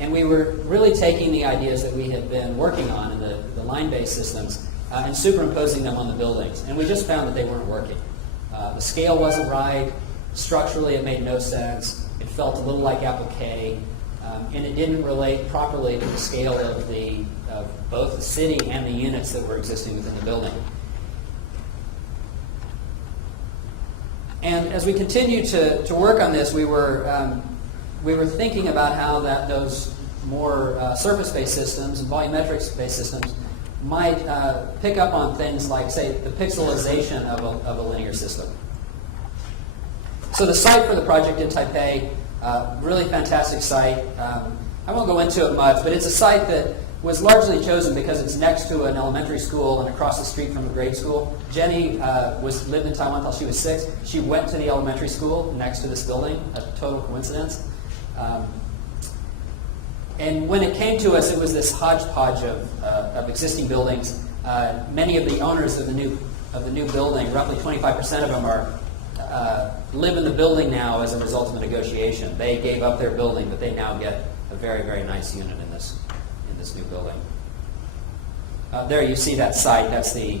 And we were really taking the ideas that we had been working on in the line-based systems and superimposing them on the buildings. And we just found that they weren't working. The scale wasn't right. Structurally, it made no sense. It felt a little like applique. And it didn't relate properly to the scale of both the city and the units that were existing within the building. And as we continued to work on this, we were thinking about how those more surface-based systems and volumetrics-based systems might pick up on things like, say, the pixelization of a linear system. So the site for the project in Taipei, really fantastic site. I won't go into it much, but it's a site that was largely chosen because it's next to an elementary school and across the street from a grade school. Jenny lived in Taiwan until she was 6. She went to the elementary school next to this building, a total coincidence. And when it came to us, it was this hodgepodge of existing buildings. Many of the owners of the new building, roughly 25% of them live in the building now as a result of a negotiation. They gave up their building, but they now get a very, very nice unit in this new building. There you see that site. That's the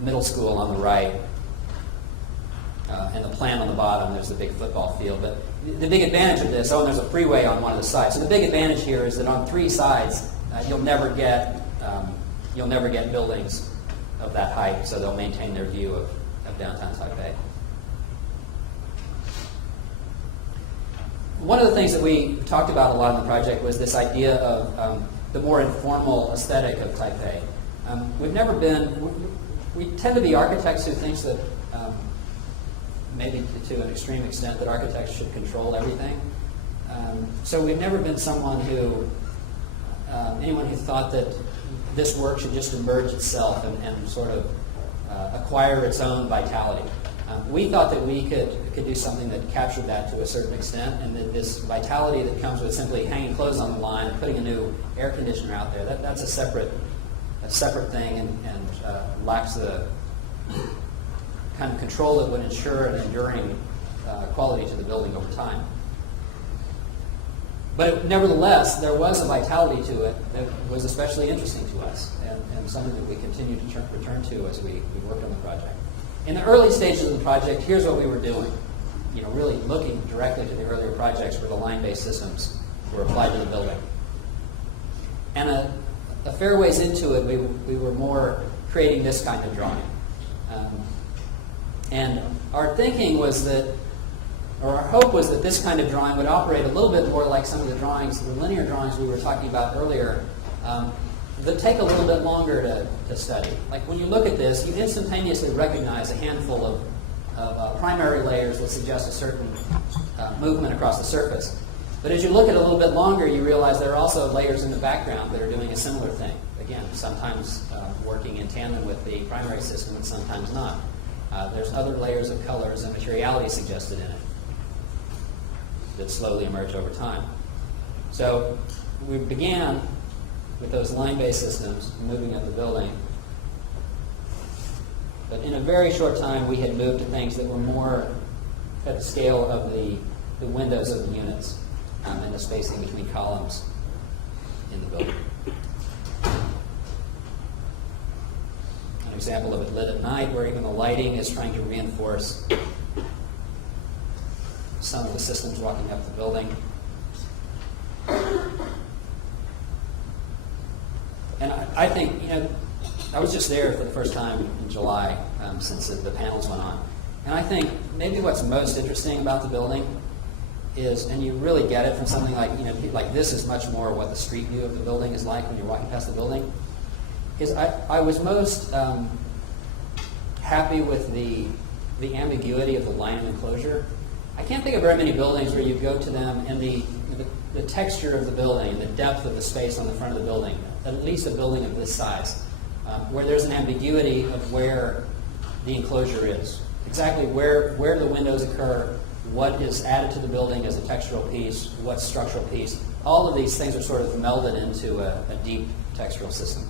middle school on the right. And the plan on the bottom, there's the big football field. But the big advantage of this, and there's a freeway on one of the sides. So the big advantage here is that on 3 sides, you'll never get buildings of that height, so they'll maintain their view of downtown Taipei. One of the things that we talked about a lot in the project was this idea of the more informal aesthetic of Taipei. We tend to be architects who thinks that maybe to an extreme extent that architects should control everything. So we've never been anyone who thought that this work should just emerge itself and sort of acquire its own vitality. We thought that we could do something that captured that to a certain extent, and that this vitality that comes with simply hanging clothes on the line and putting a new air conditioner out there, that's a separate thing and lacks the kind of control that would ensure an enduring quality to the building over time. But nevertheless, there was a vitality to it that was especially interesting to us, and something that we continue to return to as we worked on the project. In the early stages of the project, here's what we were doing. Really looking directly to the earlier projects where the line-based systems were applied to the building. And a fair ways into it, we were more creating this kind of drawing. And our thinking was that, or our hope was that this kind of drawing would operate a little bit more like some of the drawings, the linear drawings we were talking about earlier, that take a little bit longer to study. Like when you look at this, you instantaneously recognize a handful of primary layers that suggest a certain movement across the surface. But as you look at it a little bit longer, you realize there are also layers in the background that are doing a similar thing. Again, sometimes working in tandem with the primary system and sometimes not. There's other layers of colors and materiality suggested in it that slowly emerge over time. So we began with those line-based systems moving up the building. But in a very short time, we had moved to things that were more at the scale of the windows of the units and the spacing between columns in the building. An example of it lit at night, where even the lighting is trying to reinforce some of the systems walking up the building. And I think, I was just there for the first time in July since the panels went on. And I think maybe what's most interesting about the building is, and you really get it from something like, like this is much more what the street view of the building is like when you're walking past the building, is I was most happy with the ambiguity of the line of enclosure. I can't think of very many buildings where you go to them and the texture of the building and the depth of the space on the front of the building, at least a building of this size, where there's an ambiguity of where the enclosure is. Exactly where the windows occur, what is added to the building as a textural piece, what's structural piece. All of these things are sort of melded into a deep textural system.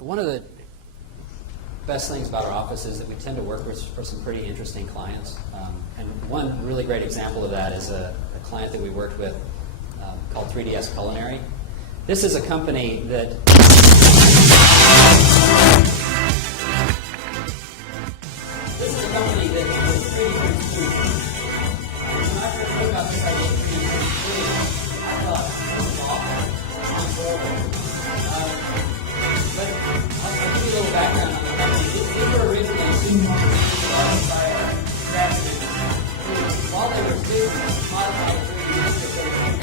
One of the best things about our office is that we tend to work for some pretty interesting clients. And one really great example of that is a client that we worked with called 3DS Culinary. This is a company that is 3D prints food. When I first heard about this idea of 3D printing food, I thought this was awful. It sounds horrible. But I'll give you a little background on the company. These were originally supermarkets by graduates. While they were students, modified 3D printers that were in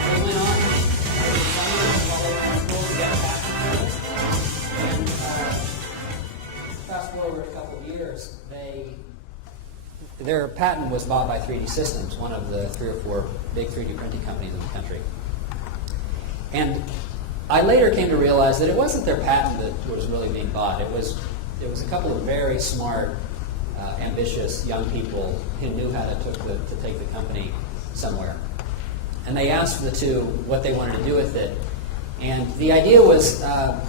they went on as designers while they were in school to get a patent for this. And fast forward a couple of years, their patent was bought by 3D Systems, one of the 3 or 4 big 3D printing companies in the country. And I later came to realize that it wasn't their patent that was really being bought. It was a couple of very smart, ambitious young people who knew how to take the company somewhere. And they asked the two what they wanted to do with it. And the idea was that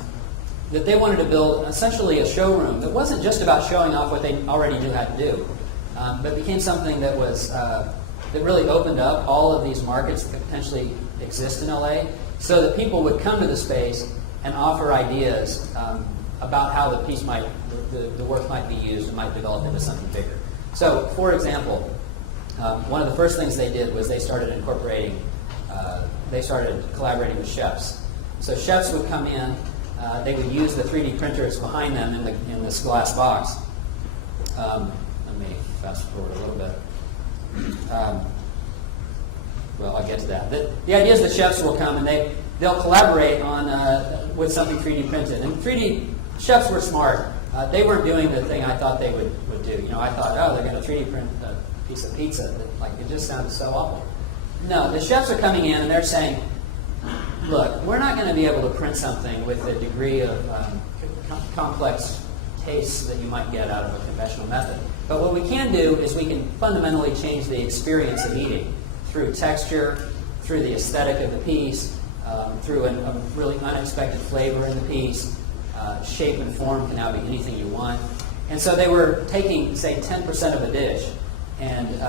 they wanted to build essentially a showroom that wasn't just about showing off what they already knew how to do, but became something that was that really opened up all of these markets that potentially exist in LA, so that people would come to the space and offer ideas about how the work might be used and might develop into something bigger. So, for example, one of the first things they did was they started collaborating with chefs. So chefs would come in, they would use the 3D printers behind them in this glass box. Let me fast forward a little bit. Well, I'll get to that. The idea is that chefs will come and they'll collaborate on with something 3D printed. And 3D chefs were smart. They weren't doing the thing I thought they would do. I thought, oh, they're going to 3D print a piece of pizza. It just sounded so awful. No, the chefs are coming in and they're saying, look, we're not going to be able to print something with the degree of complex tastes that you might get out of a conventional method. But what we can do is we can fundamentally change the experience of eating through texture, through the aesthetic of the piece, through a really unexpected flavor in the piece. Shape and form can now be anything you want. And so they were taking, say, 10% of a dish and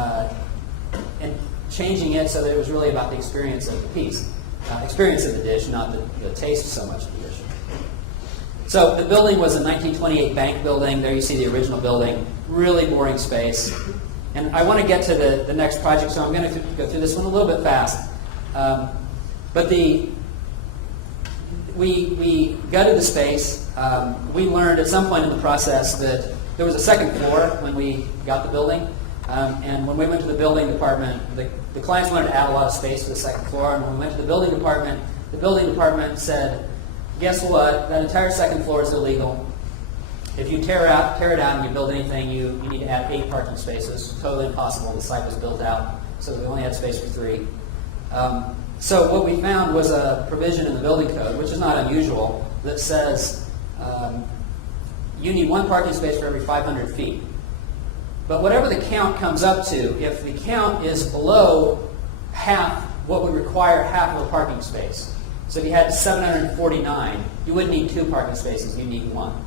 changing it so that it was really about the experience of the piece. Experience of the dish, not the taste so much of the dish. So the building was a 1928 bank building. There you see the original building. Really boring space. And I want to get to the next project, so I'm going to go through this one a little bit fast. But we gutted the space. We learned at some point in the process that there was a second floor when we got the building, and when we went to the building department, the clients wanted to add a lot of space to the second floor, and when we went to the building department said, guess what, that entire second floor is illegal. If you tear it out and you build anything, you need to add 8 parking spaces. Totally impossible. The site was built out, so we only had space for 3. So what we found was a provision in the building code, which is not unusual, that says you need 1 parking space for every 500 feet. But whatever the count comes up to, if the count is below half, what would require half of a parking space. So if you had 749, you wouldn't need 2 parking spaces, you need 1.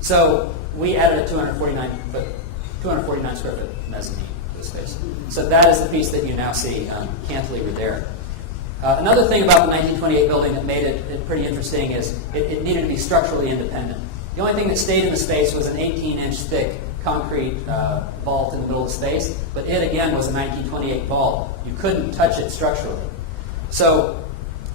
So we added a 249 square foot mezzanine to the space. So that is the piece that you now see cantilevered there. Another thing about the 1928 building that made it pretty interesting is it needed to be structurally independent. The only thing that stayed in the space was an 18-inch thick concrete vault in the middle of the space, but it again was a 1928 vault. You couldn't touch it structurally. So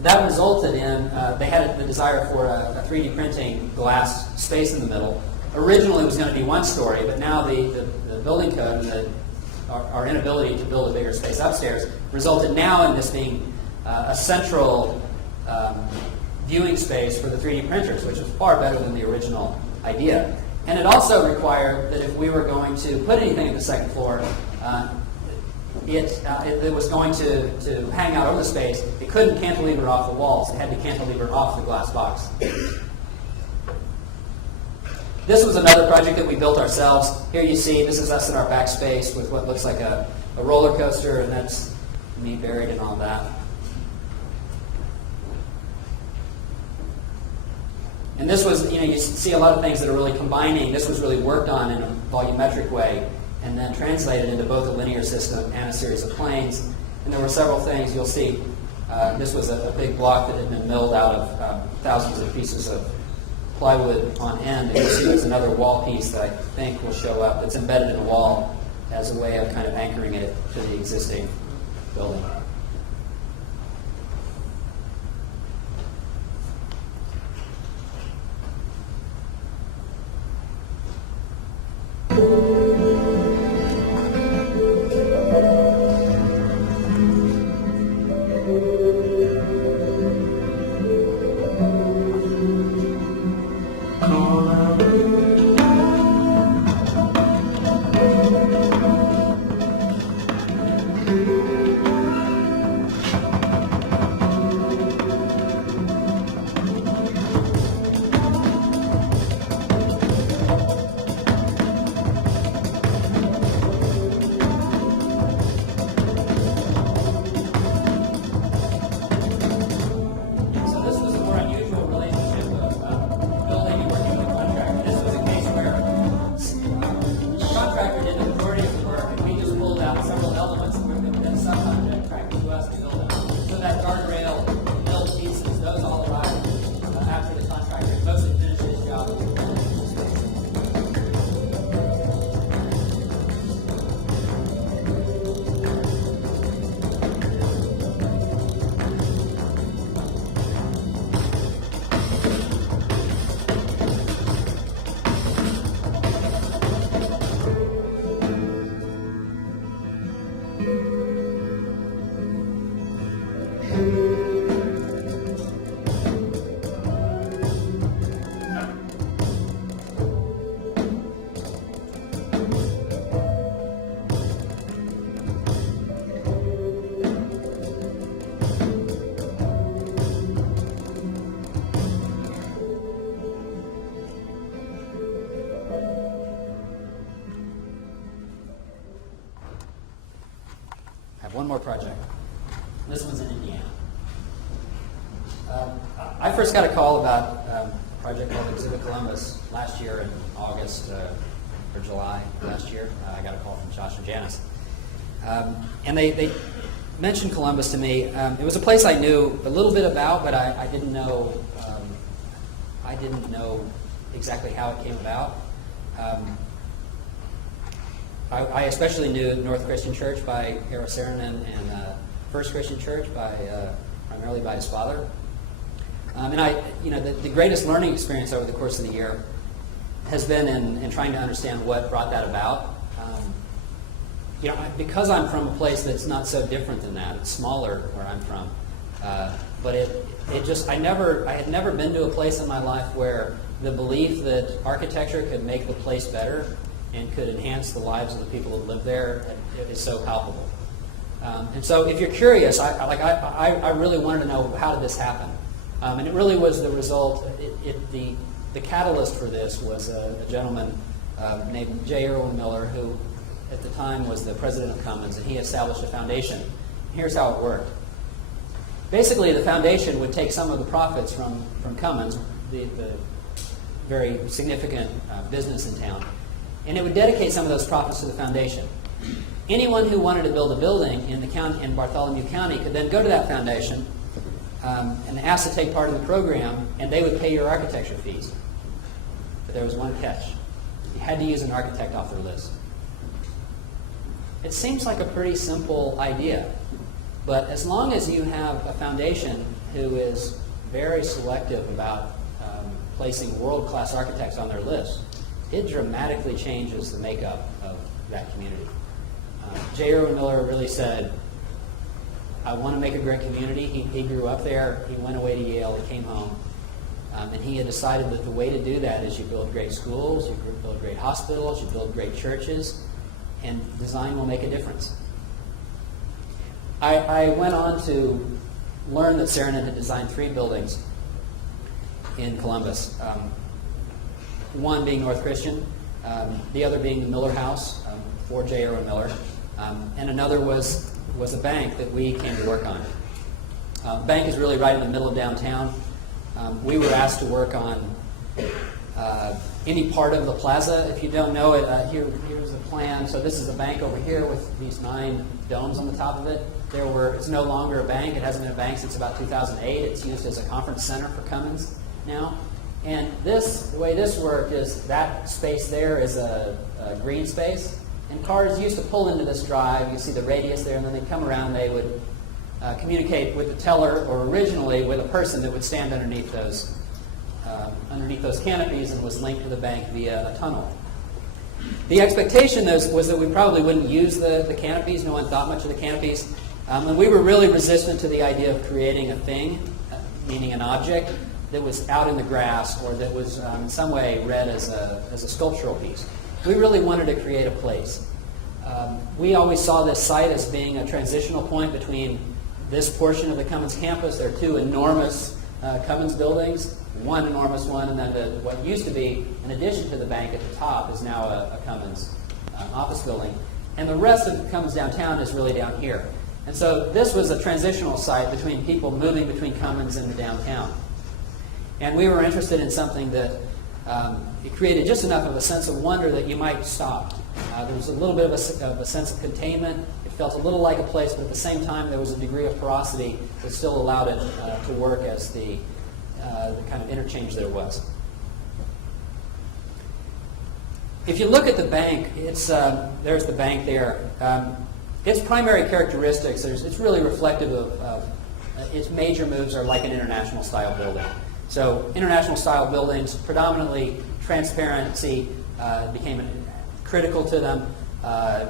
that resulted in, they had the desire for a 3D printing glass space in the middle. Originally it was going to be 1 story, but now the building code and our inability to build a bigger space upstairs resulted now in this being a central viewing space for the 3D printers, which was far better than the original idea. And it also required that if we were going to put anything in the second floor, it was going to hang out over the space. It couldn't cantilever off the walls. It had to cantilever off the glass box. This was another project that we built ourselves. Here you see, this is us in our backspace with what looks like a roller coaster, and that's me buried in all that. And this was, you see a lot of things that are really combining. This was really worked on in a volumetric way and then translated into both a linear system and a series of planes. And there were several things you'll see. This was a big block that had been milled out of thousands of pieces of plywood on end. And you'll see there's another wall piece that I think will show up that's embedded in a wall as a way of kind of anchoring it to the existing building. One more project. This one's in Indiana. I first got a call about a project called Exhibit Columbus last year in August or July last year. I got a call from Josh and Janice. And they mentioned Columbus to me. It was a place I knew a little bit about, but I didn't know exactly how it came about. I especially knew North Christian Church by Eero Saarinen and First Christian Church primarily by his father. And the greatest learning experience over the course of the year has been in trying to understand what brought that about. Because I'm from a place that's not so different than that, it's smaller where I'm from, but I had never been to a place in my life where the belief that architecture could make the place better and could enhance the lives of the people who live there is so palpable. And so if you're curious, I really wanted to know, how did this happen? And it really was the result, the catalyst for this was a gentleman named Ewing Miller, who at the time was the president of Cummins, and he established a foundation. Here's how it worked. Basically, the foundation would take some of the profits from Cummins, the very significant business in town, and it would dedicate some of those profits to the foundation. Anyone who wanted to build a building in Bartholomew County could then go to that foundation and ask to take part in the program, and they would pay your architecture fees. But there was one catch. You had to use an architect off their list. It seems like a pretty simple idea, but as long as you have a foundation who is very selective about placing world-class architects on their list, it dramatically changes the makeup of that community. Ewing Miller really said, I want to make a great community. He grew up there. He went away to Yale. He came home. And he had decided that the way to do that is you build great schools, you build great hospitals, you build great churches, and design will make a difference. I went on to learn that Saarinen had designed 3 buildings in Columbus. One being North Christian, the other being the Miller House for J. Erwin Miller, and another was a bank that we came to work on. The bank is really right in the middle of downtown. We were asked to work on any part of the plaza. If you don't know it, here's a plan. So this is a bank over here with these 9 domes on the top of it. It's no longer a bank. It hasn't been a bank since about 2008. It's used as a conference center for Cummins now. And the way this worked is that space there is a green space. And cars used to pull into this drive. You see the radius there, and then they'd come around. They would communicate with the teller, or originally with a person that would stand underneath those canopies and was linked to the bank via a tunnel. The expectation was that we probably wouldn't use the canopies. No one thought much of the canopies. And we were really resistant to the idea of creating a thing, meaning an object, that was out in the grass or that was in some way read as a sculptural piece. We really wanted to create a place. We always saw this site as being a transitional point between this portion of the Cummins campus. There are 2 enormous Cummins buildings, one enormous one, and then what used to be, in addition to the bank at the top, is now a Cummins office building. And the rest of Cummins downtown is really down here. And so this was a transitional site between people moving between Cummins and the downtown. And we were interested in something that it created just enough of a sense of wonder that you might stop. There was a little bit of a sense of containment. It felt a little like a place, but at the same time there was a degree of porosity that still allowed it to work as the kind of interchange there was. If you look at the bank, there's the bank there. Its primary characteristics, it's really reflective of its major moves are like an international style building. So international style buildings, predominantly transparency became critical to them,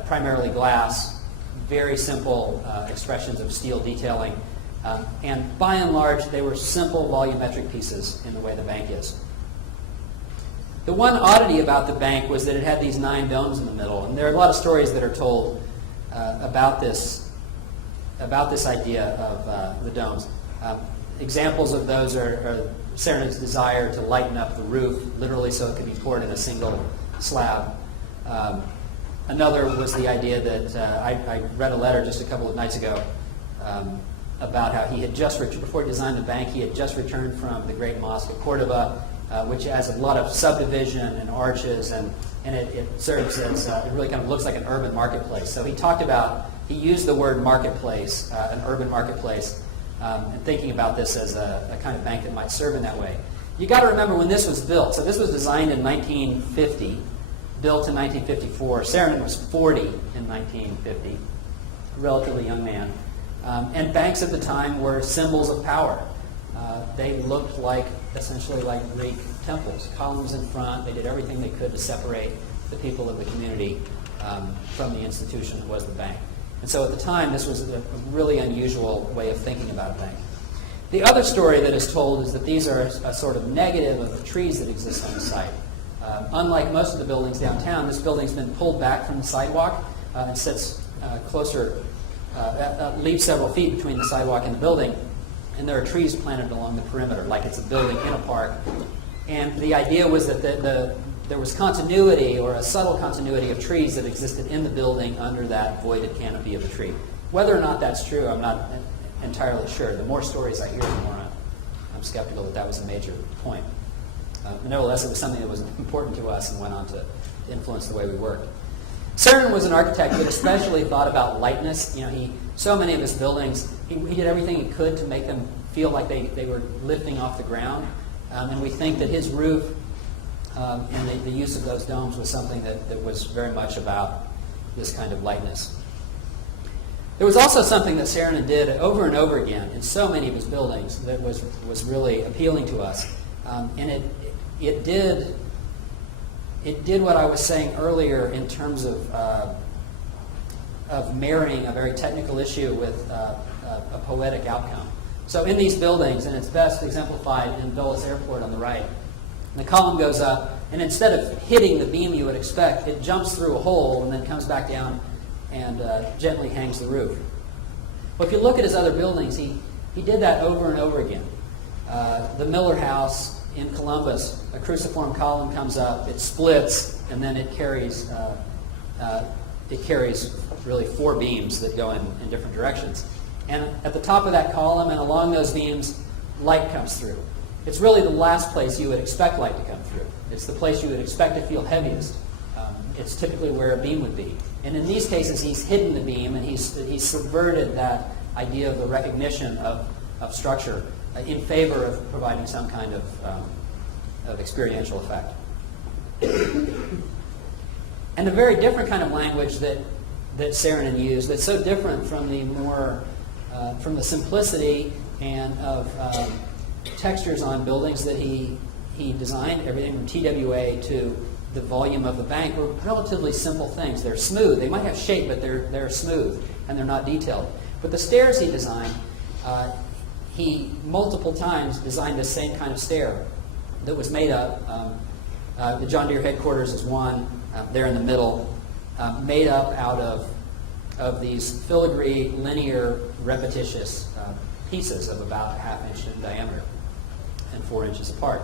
primarily glass, very simple expressions of steel detailing. And by and large, they were simple volumetric pieces in the way the bank is. The one oddity about the bank was that it had these 9 domes in the middle, and there are a lot of stories that are told about this idea of the domes. Examples of those are Saarinen's desire to lighten up the roof, literally so it could be poured in a single slab. Another was the idea that I read a letter just a couple of nights ago about how he had before he designed the bank, he had just returned from the Great Mosque of Cordoba, which has a lot of subdivision and arches, and it serves as, it really kind of looks like an urban marketplace. So he used the word marketplace, an urban marketplace, and thinking about this as a kind of bank that might serve in that way. You got to remember when this was built. So this was designed in 1950, built in 1954. Saarinen was 40 in 1950, a relatively young man. And banks at the time were symbols of power. They looked essentially like Greek temples, columns in front. They did everything they could to separate the people of the community from the institution that was the bank. And so at the time, this was a really unusual way of thinking about a bank. The other story that is told is that these are a sort of negative of the trees that exist on the site. Unlike most of the buildings downtown, this building's been pulled back from the sidewalk and sits closer, leaves several feet between the sidewalk and the building, and there are trees planted along the perimeter, like it's a building in a park. And the idea was that there was continuity, or a subtle continuity of trees that existed in the building under that voided canopy of a tree. Whether or not that's true, I'm not entirely sure. The more stories I hear, the more I'm skeptical that that was a major point. Nevertheless, it was something that was important to us and went on to influence the way we worked. Saarinen was an architect that especially thought about lightness. So many of his buildings, he did everything he could to make them feel like they were lifting off the ground. And we think that his roof and the use of those domes was something that was very much about this kind of lightness. There was also something that Saarinen did over and over again in so many of his buildings that was really appealing to us. And it did what I was saying earlier in terms of marrying a very technical issue with a poetic outcome. So in these buildings, and it's best exemplified in Dulles Airport on the right, the column goes up, and instead of hitting the beam you would expect, it jumps through a hole and then comes back down and gently hangs the roof. Well, if you look at his other buildings, he did that over and over again. The Miller House in Columbus, a cruciform column comes up, it splits, and then it carries really 4 beams that go in different directions. And at the top of that column and along those beams, light comes through. It's really the last place you would expect light to come through. It's the place you would expect to feel heaviest. It's typically where a beam would be. And in these cases, he's hidden the beam, and he's subverted that idea of the recognition of structure in favor of providing some kind of experiential effect. And a very different kind of language that Saarinen used, that's so different from the more from the simplicity and of textures on buildings that he designed, everything from TWA to the volume of the bank, were relatively simple things. They're smooth. They might have shape, but they're smooth and they're not detailed. But the stairs he designed, he multiple times designed the same kind of stair that was made up. The John Deere headquarters is one there in the middle, made up out of these filigree, linear, repetitious pieces of about a ½ inch in diameter and 4 inches apart.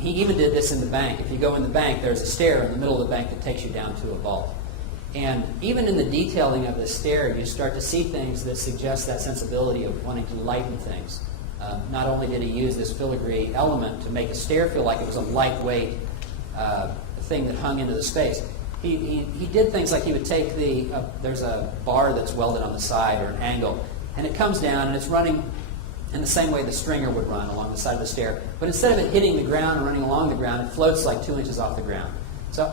He even did this in the bank. If you go in the bank, there's a stair in the middle of the bank that takes you down to a vault. And even in the detailing of the stair, you start to see things that suggest that sensibility of wanting to lighten things. Not only did he use this filigree element to make a stair feel like it was a lightweight thing that hung into the space, he did things like he would take there's a bar that's welded on the side or an angle, and it comes down and it's running in the same way the stringer would run along the side of the stair. But instead of it hitting the ground and running along the ground, it floats like 2 inches off the ground. So,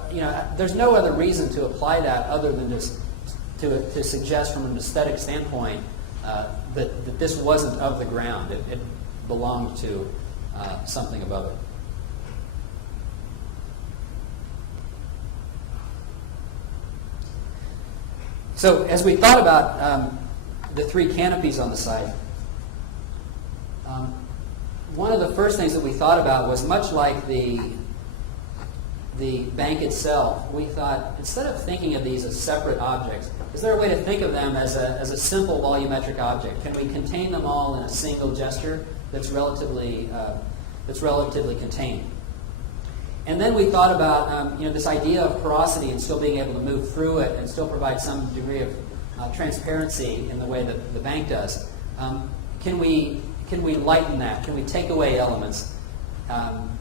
there's no other reason to apply that other than just to suggest from an aesthetic standpoint that this wasn't of the ground. It belonged to something above it. So as we thought about the 3 canopies on the site, one of the first things that we thought about was, much like the bank itself, we thought, instead of thinking of these as separate objects, is there a way to think of them as a simple volumetric object? Can we contain them all in a single gesture that's relatively contained? And then we thought about this idea of porosity and still being able to move through it and still provide some degree of transparency in the way that the bank does. Can we lighten that? Can we take away elements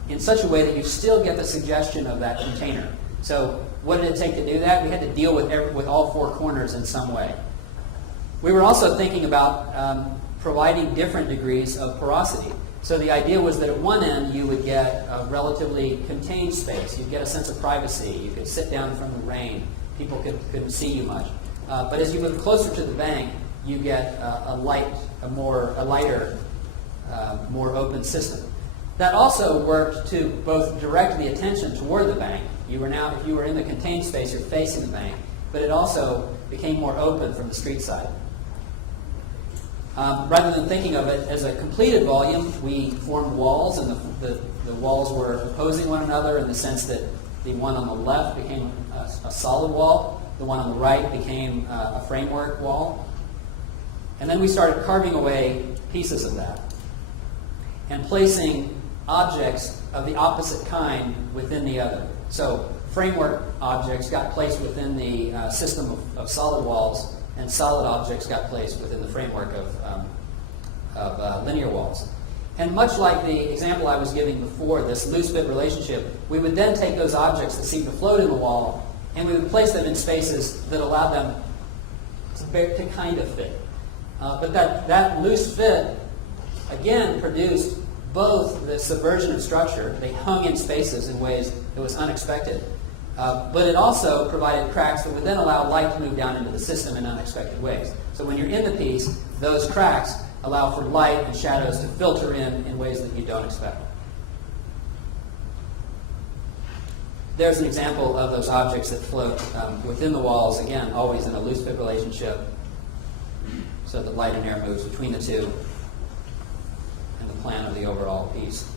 in such a way that you still get the suggestion of that container? So what did it take to do that? We had to deal with all 4 corners in some way. We were also thinking about providing different degrees of porosity. So the idea was that at one end you would get a relatively contained space. You'd get a sense of privacy. You could sit down from the rain. People couldn't see you much. But as you move closer to the bank, you get a lighter, more open system. That also worked to both direct the attention toward the bank. You were now, if you were in the contained space, you're facing the bank, but it also became more open from the street side. Rather than thinking of it as a completed volume, we formed walls, and the walls were opposing one another in the sense that the one on the left became a solid wall, the one on the right became a framework wall. And then we started carving away pieces of that and placing objects of the opposite kind within the other. So framework objects got placed within the system of solid walls, and solid objects got placed within the framework of linear walls. And much like the example I was giving before, this loose-fit relationship, we would then take those objects that seem to float in the wall, and we would place them in spaces that allowed them to kind of fit. But that loose fit, again, produced both the subversion of structure. They hung in spaces in ways that was unexpected. But it also provided cracks that would then allow light to move down into the system in unexpected ways. So when you're in the piece, those cracks allow for light and shadows to filter in ways that you don't expect. There's an example of those objects that float within the walls, again, always in a loose-fit relationship, so that light and air moves between the two and the plan of the overall piece.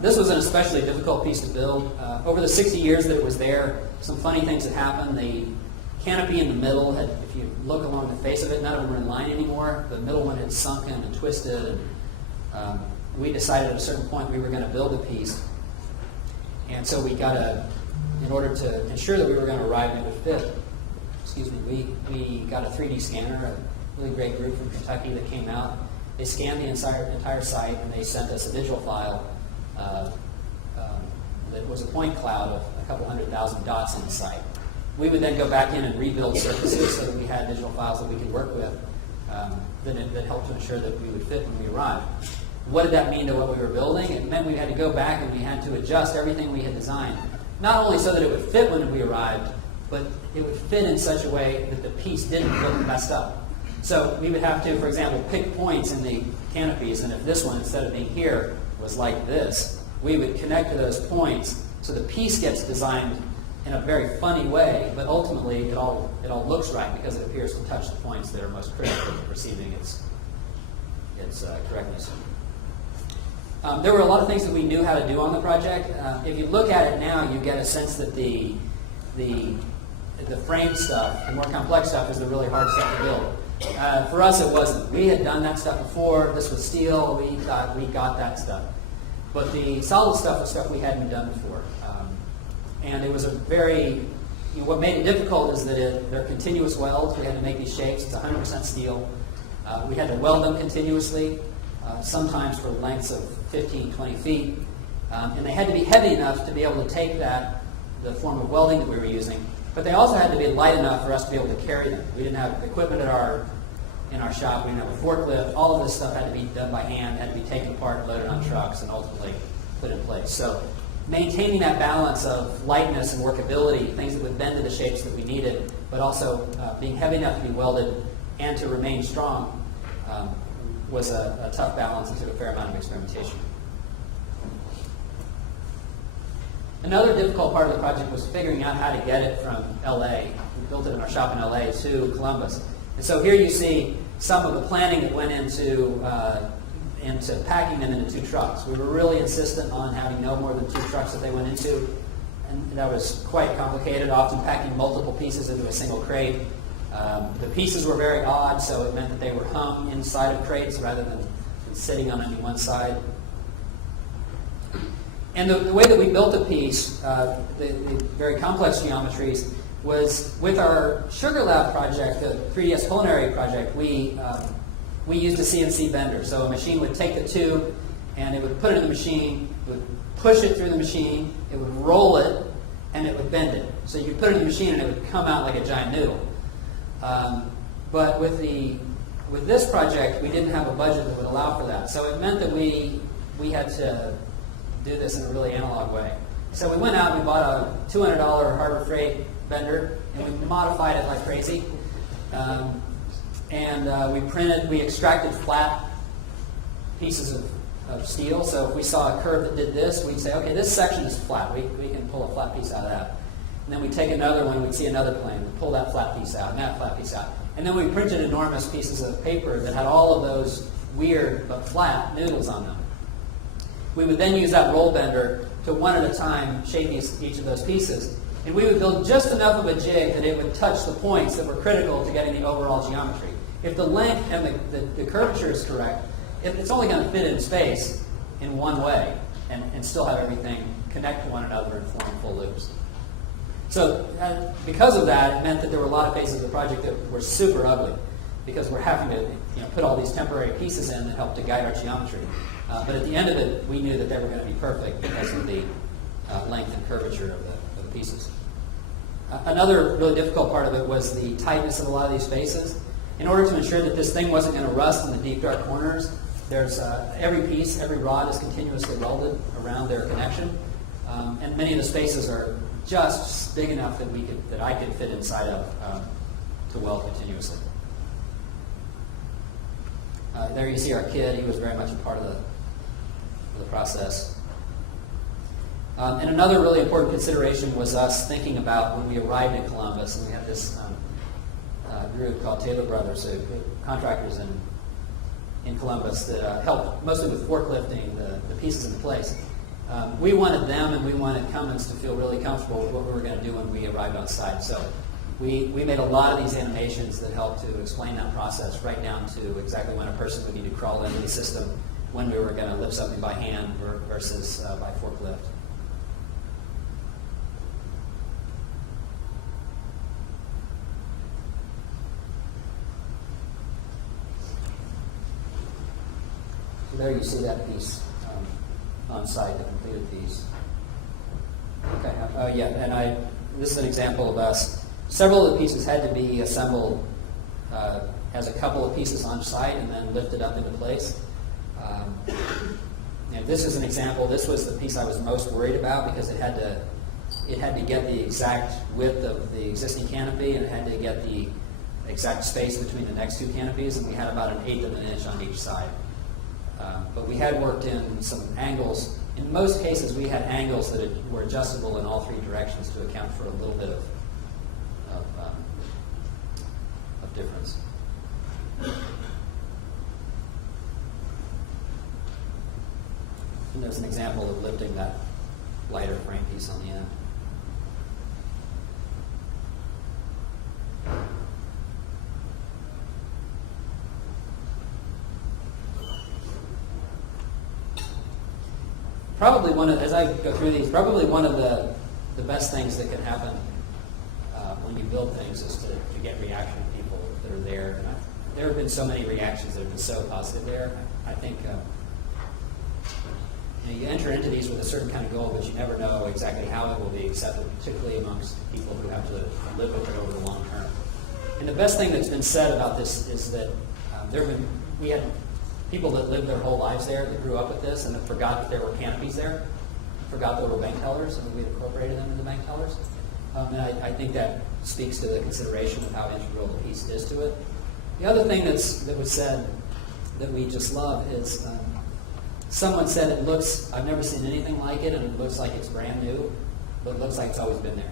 This was an especially difficult piece to build. Over the 60 years that it was there, some funny things had happened. The canopy in the middle had, if you look along the face of it, none of them were in line anymore. The middle one had sunken and twisted, and we decided at a certain point we were going to build a piece. And so we got in order to ensure that we were going to arrive and it would fit, we got a 3D scanner, a really great group from Kentucky that came out. They scanned the entire site, and they sent us a digital file that was a point cloud of a couple 100,000 dots on the site. We would then go back in and rebuild surfaces so that we had digital files that we could work with that helped to ensure that we would fit when we arrived. What did that mean to what we were building? It meant we had to go back and we had to adjust everything we had designed, not only so that it would fit when we arrived, but it would fit in such a way that the piece didn't look messed up. So we would have to, for example, pick points in the canopies, and if this one, instead of being here, was like this, we would connect to those points so the piece gets designed in a very funny way, but ultimately it all looks right because it appears to touch the points that are most critical to perceiving its correctness. There were a lot of things that we knew how to do on the project. If you look at it now, you get a sense that the frame stuff, the more complex stuff, is the really hard stuff to build. For us, it wasn't. We had done that stuff before. This was steel. We got that stuff. But the solid stuff was stuff we hadn't done before. And it was a very, what made it difficult is that they're continuous welds. We had to make these shapes. It's 100% steel. We had to weld them continuously, sometimes for lengths of 15, 20 feet. And they had to be heavy enough to be able to take the form of welding that we were using. But they also had to be light enough for us to be able to carry them. We didn't have equipment in our shop. We didn't have a forklift. All of this stuff had to be done by hand, had to be taken apart, loaded on trucks, and ultimately put in place. So maintaining that balance of lightness and workability, things that would bend to the shapes that we needed, but also being heavy enough to be welded and to remain strong was a tough balance and took a fair amount of experimentation. Another difficult part of the project was figuring out how to get it from LA. We built it in our shop in LA to Columbus. And so here you see some of the planning that went into packing them into 2 trucks. We were really insistent on having no more than 2 trucks that they went into, and that was quite complicated, often packing multiple pieces into a single crate. The pieces were very odd, so it meant that they were hung inside of crates rather than sitting on any one side. And the way that we built the piece, the very complex geometries, was with our Sugar Lab project, the 3DS Culinary project, we used a CNC bender. So a machine would take the tube, and it would put it in the machine, it would push it through the machine, it would roll it, and it would bend it. So you put it in the machine, and it would come out like a giant noodle. But with this project, we didn't have a budget that would allow for that. So it meant that we had to do this in a really analog way. So we went out and we bought a $200 Harbor Freight bender, and we modified it like crazy. We extracted flat pieces of steel. So if we saw a curve that did this, we'd say, okay, this section is flat. We can pull a flat piece out of that. And then we'd take another one, we'd see another plane, we'd pull that flat piece out, and that flat piece out. And then we printed enormous pieces of paper that had all of those weird but flat noodles on them. We would then use that roll bender to one at a time shape each of those pieces. And we would build just enough of a jig that it would touch the points that were critical to getting the overall geometry. If the length and the curvature is correct, it's only going to fit in space in one way and still have everything connect to one another and form full loops. So because of that, it meant that there were a lot of phases of the project that were super ugly because we're having to put all these temporary pieces in that help to guide our geometry. But at the end of it, we knew that they were going to be perfect because of the length and curvature of the pieces. Another really difficult part of it was the tightness of a lot of these spaces. In order to ensure that this thing wasn't going to rust in the deep, dark corners, there's every piece, every rod is continuously welded around their connection. And many of the spaces are just big enough that I could fit inside of to weld continuously. There you see our kid. He was very much a part of the process. And another really important consideration was us thinking about when we arrived in Columbus, and we had this group called Taylor Brothers, contractors in Columbus that helped mostly with forklifting the pieces into place. We wanted them and we wanted Cummins to feel really comfortable with what we were going to do when we arrived on site. So we made a lot of these animations that helped to explain that process right down to exactly when a person would need to crawl into the system, when we were going to lift something by hand versus by forklift. So there you see that piece on site, the completed piece. Okay. Oh yeah, and this is an example of us. Several of the pieces had to be assembled as a couple of pieces on site and then lifted up into place. And this is an example. This was the piece I was most worried about because it had to get the exact width of the existing canopy and it had to get the exact space between the next two canopies, and we had about 1/8 of an inch on each side. But we had worked in some angles. In most cases, we had angles that were adjustable in all three directions to account for a little bit of difference. And there's an example of lifting that lighter frame piece on the end. Probably as I go through these, probably one of the best things that can happen when you build things is to get reaction from people that are there. And there have been so many reactions that have been so positive there. I think you enter into these with a certain kind of goal, but you never know exactly how it will be accepted, particularly amongst people who have to live with it over the long term. And the best thing that's been said about this is that we had people that lived their whole lives there, that grew up with this, and that forgot that there were canopies there, forgot there were bank tellers, and we incorporated them into bank tellers. And I think that speaks to the consideration of how integral the piece is to it. The other thing that was said that we just love is someone said I've never seen anything like it, and it looks like it's brand new, but it looks like it's always been there.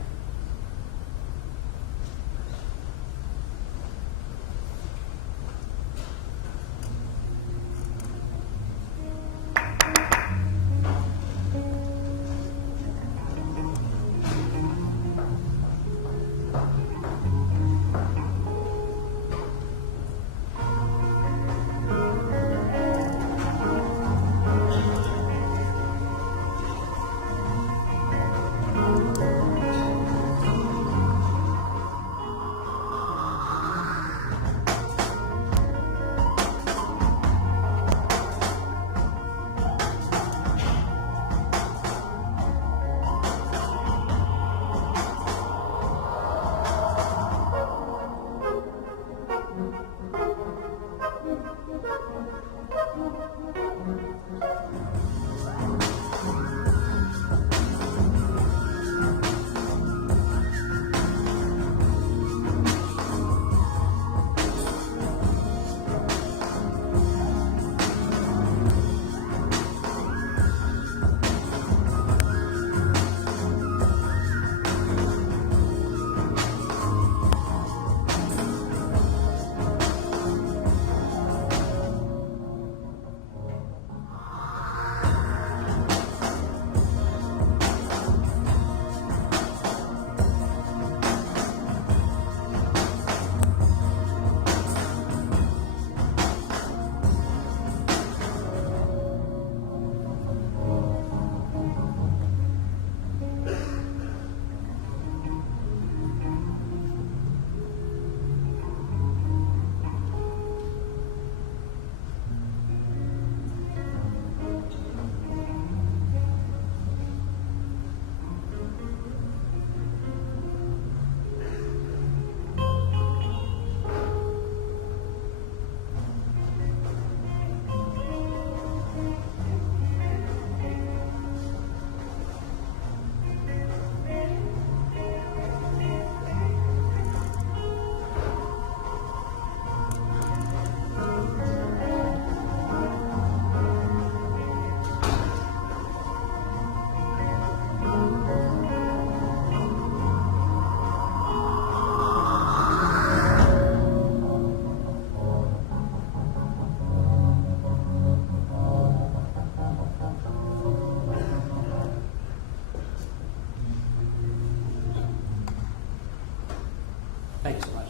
Thank you so much.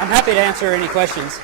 I'm happy to answer any questions.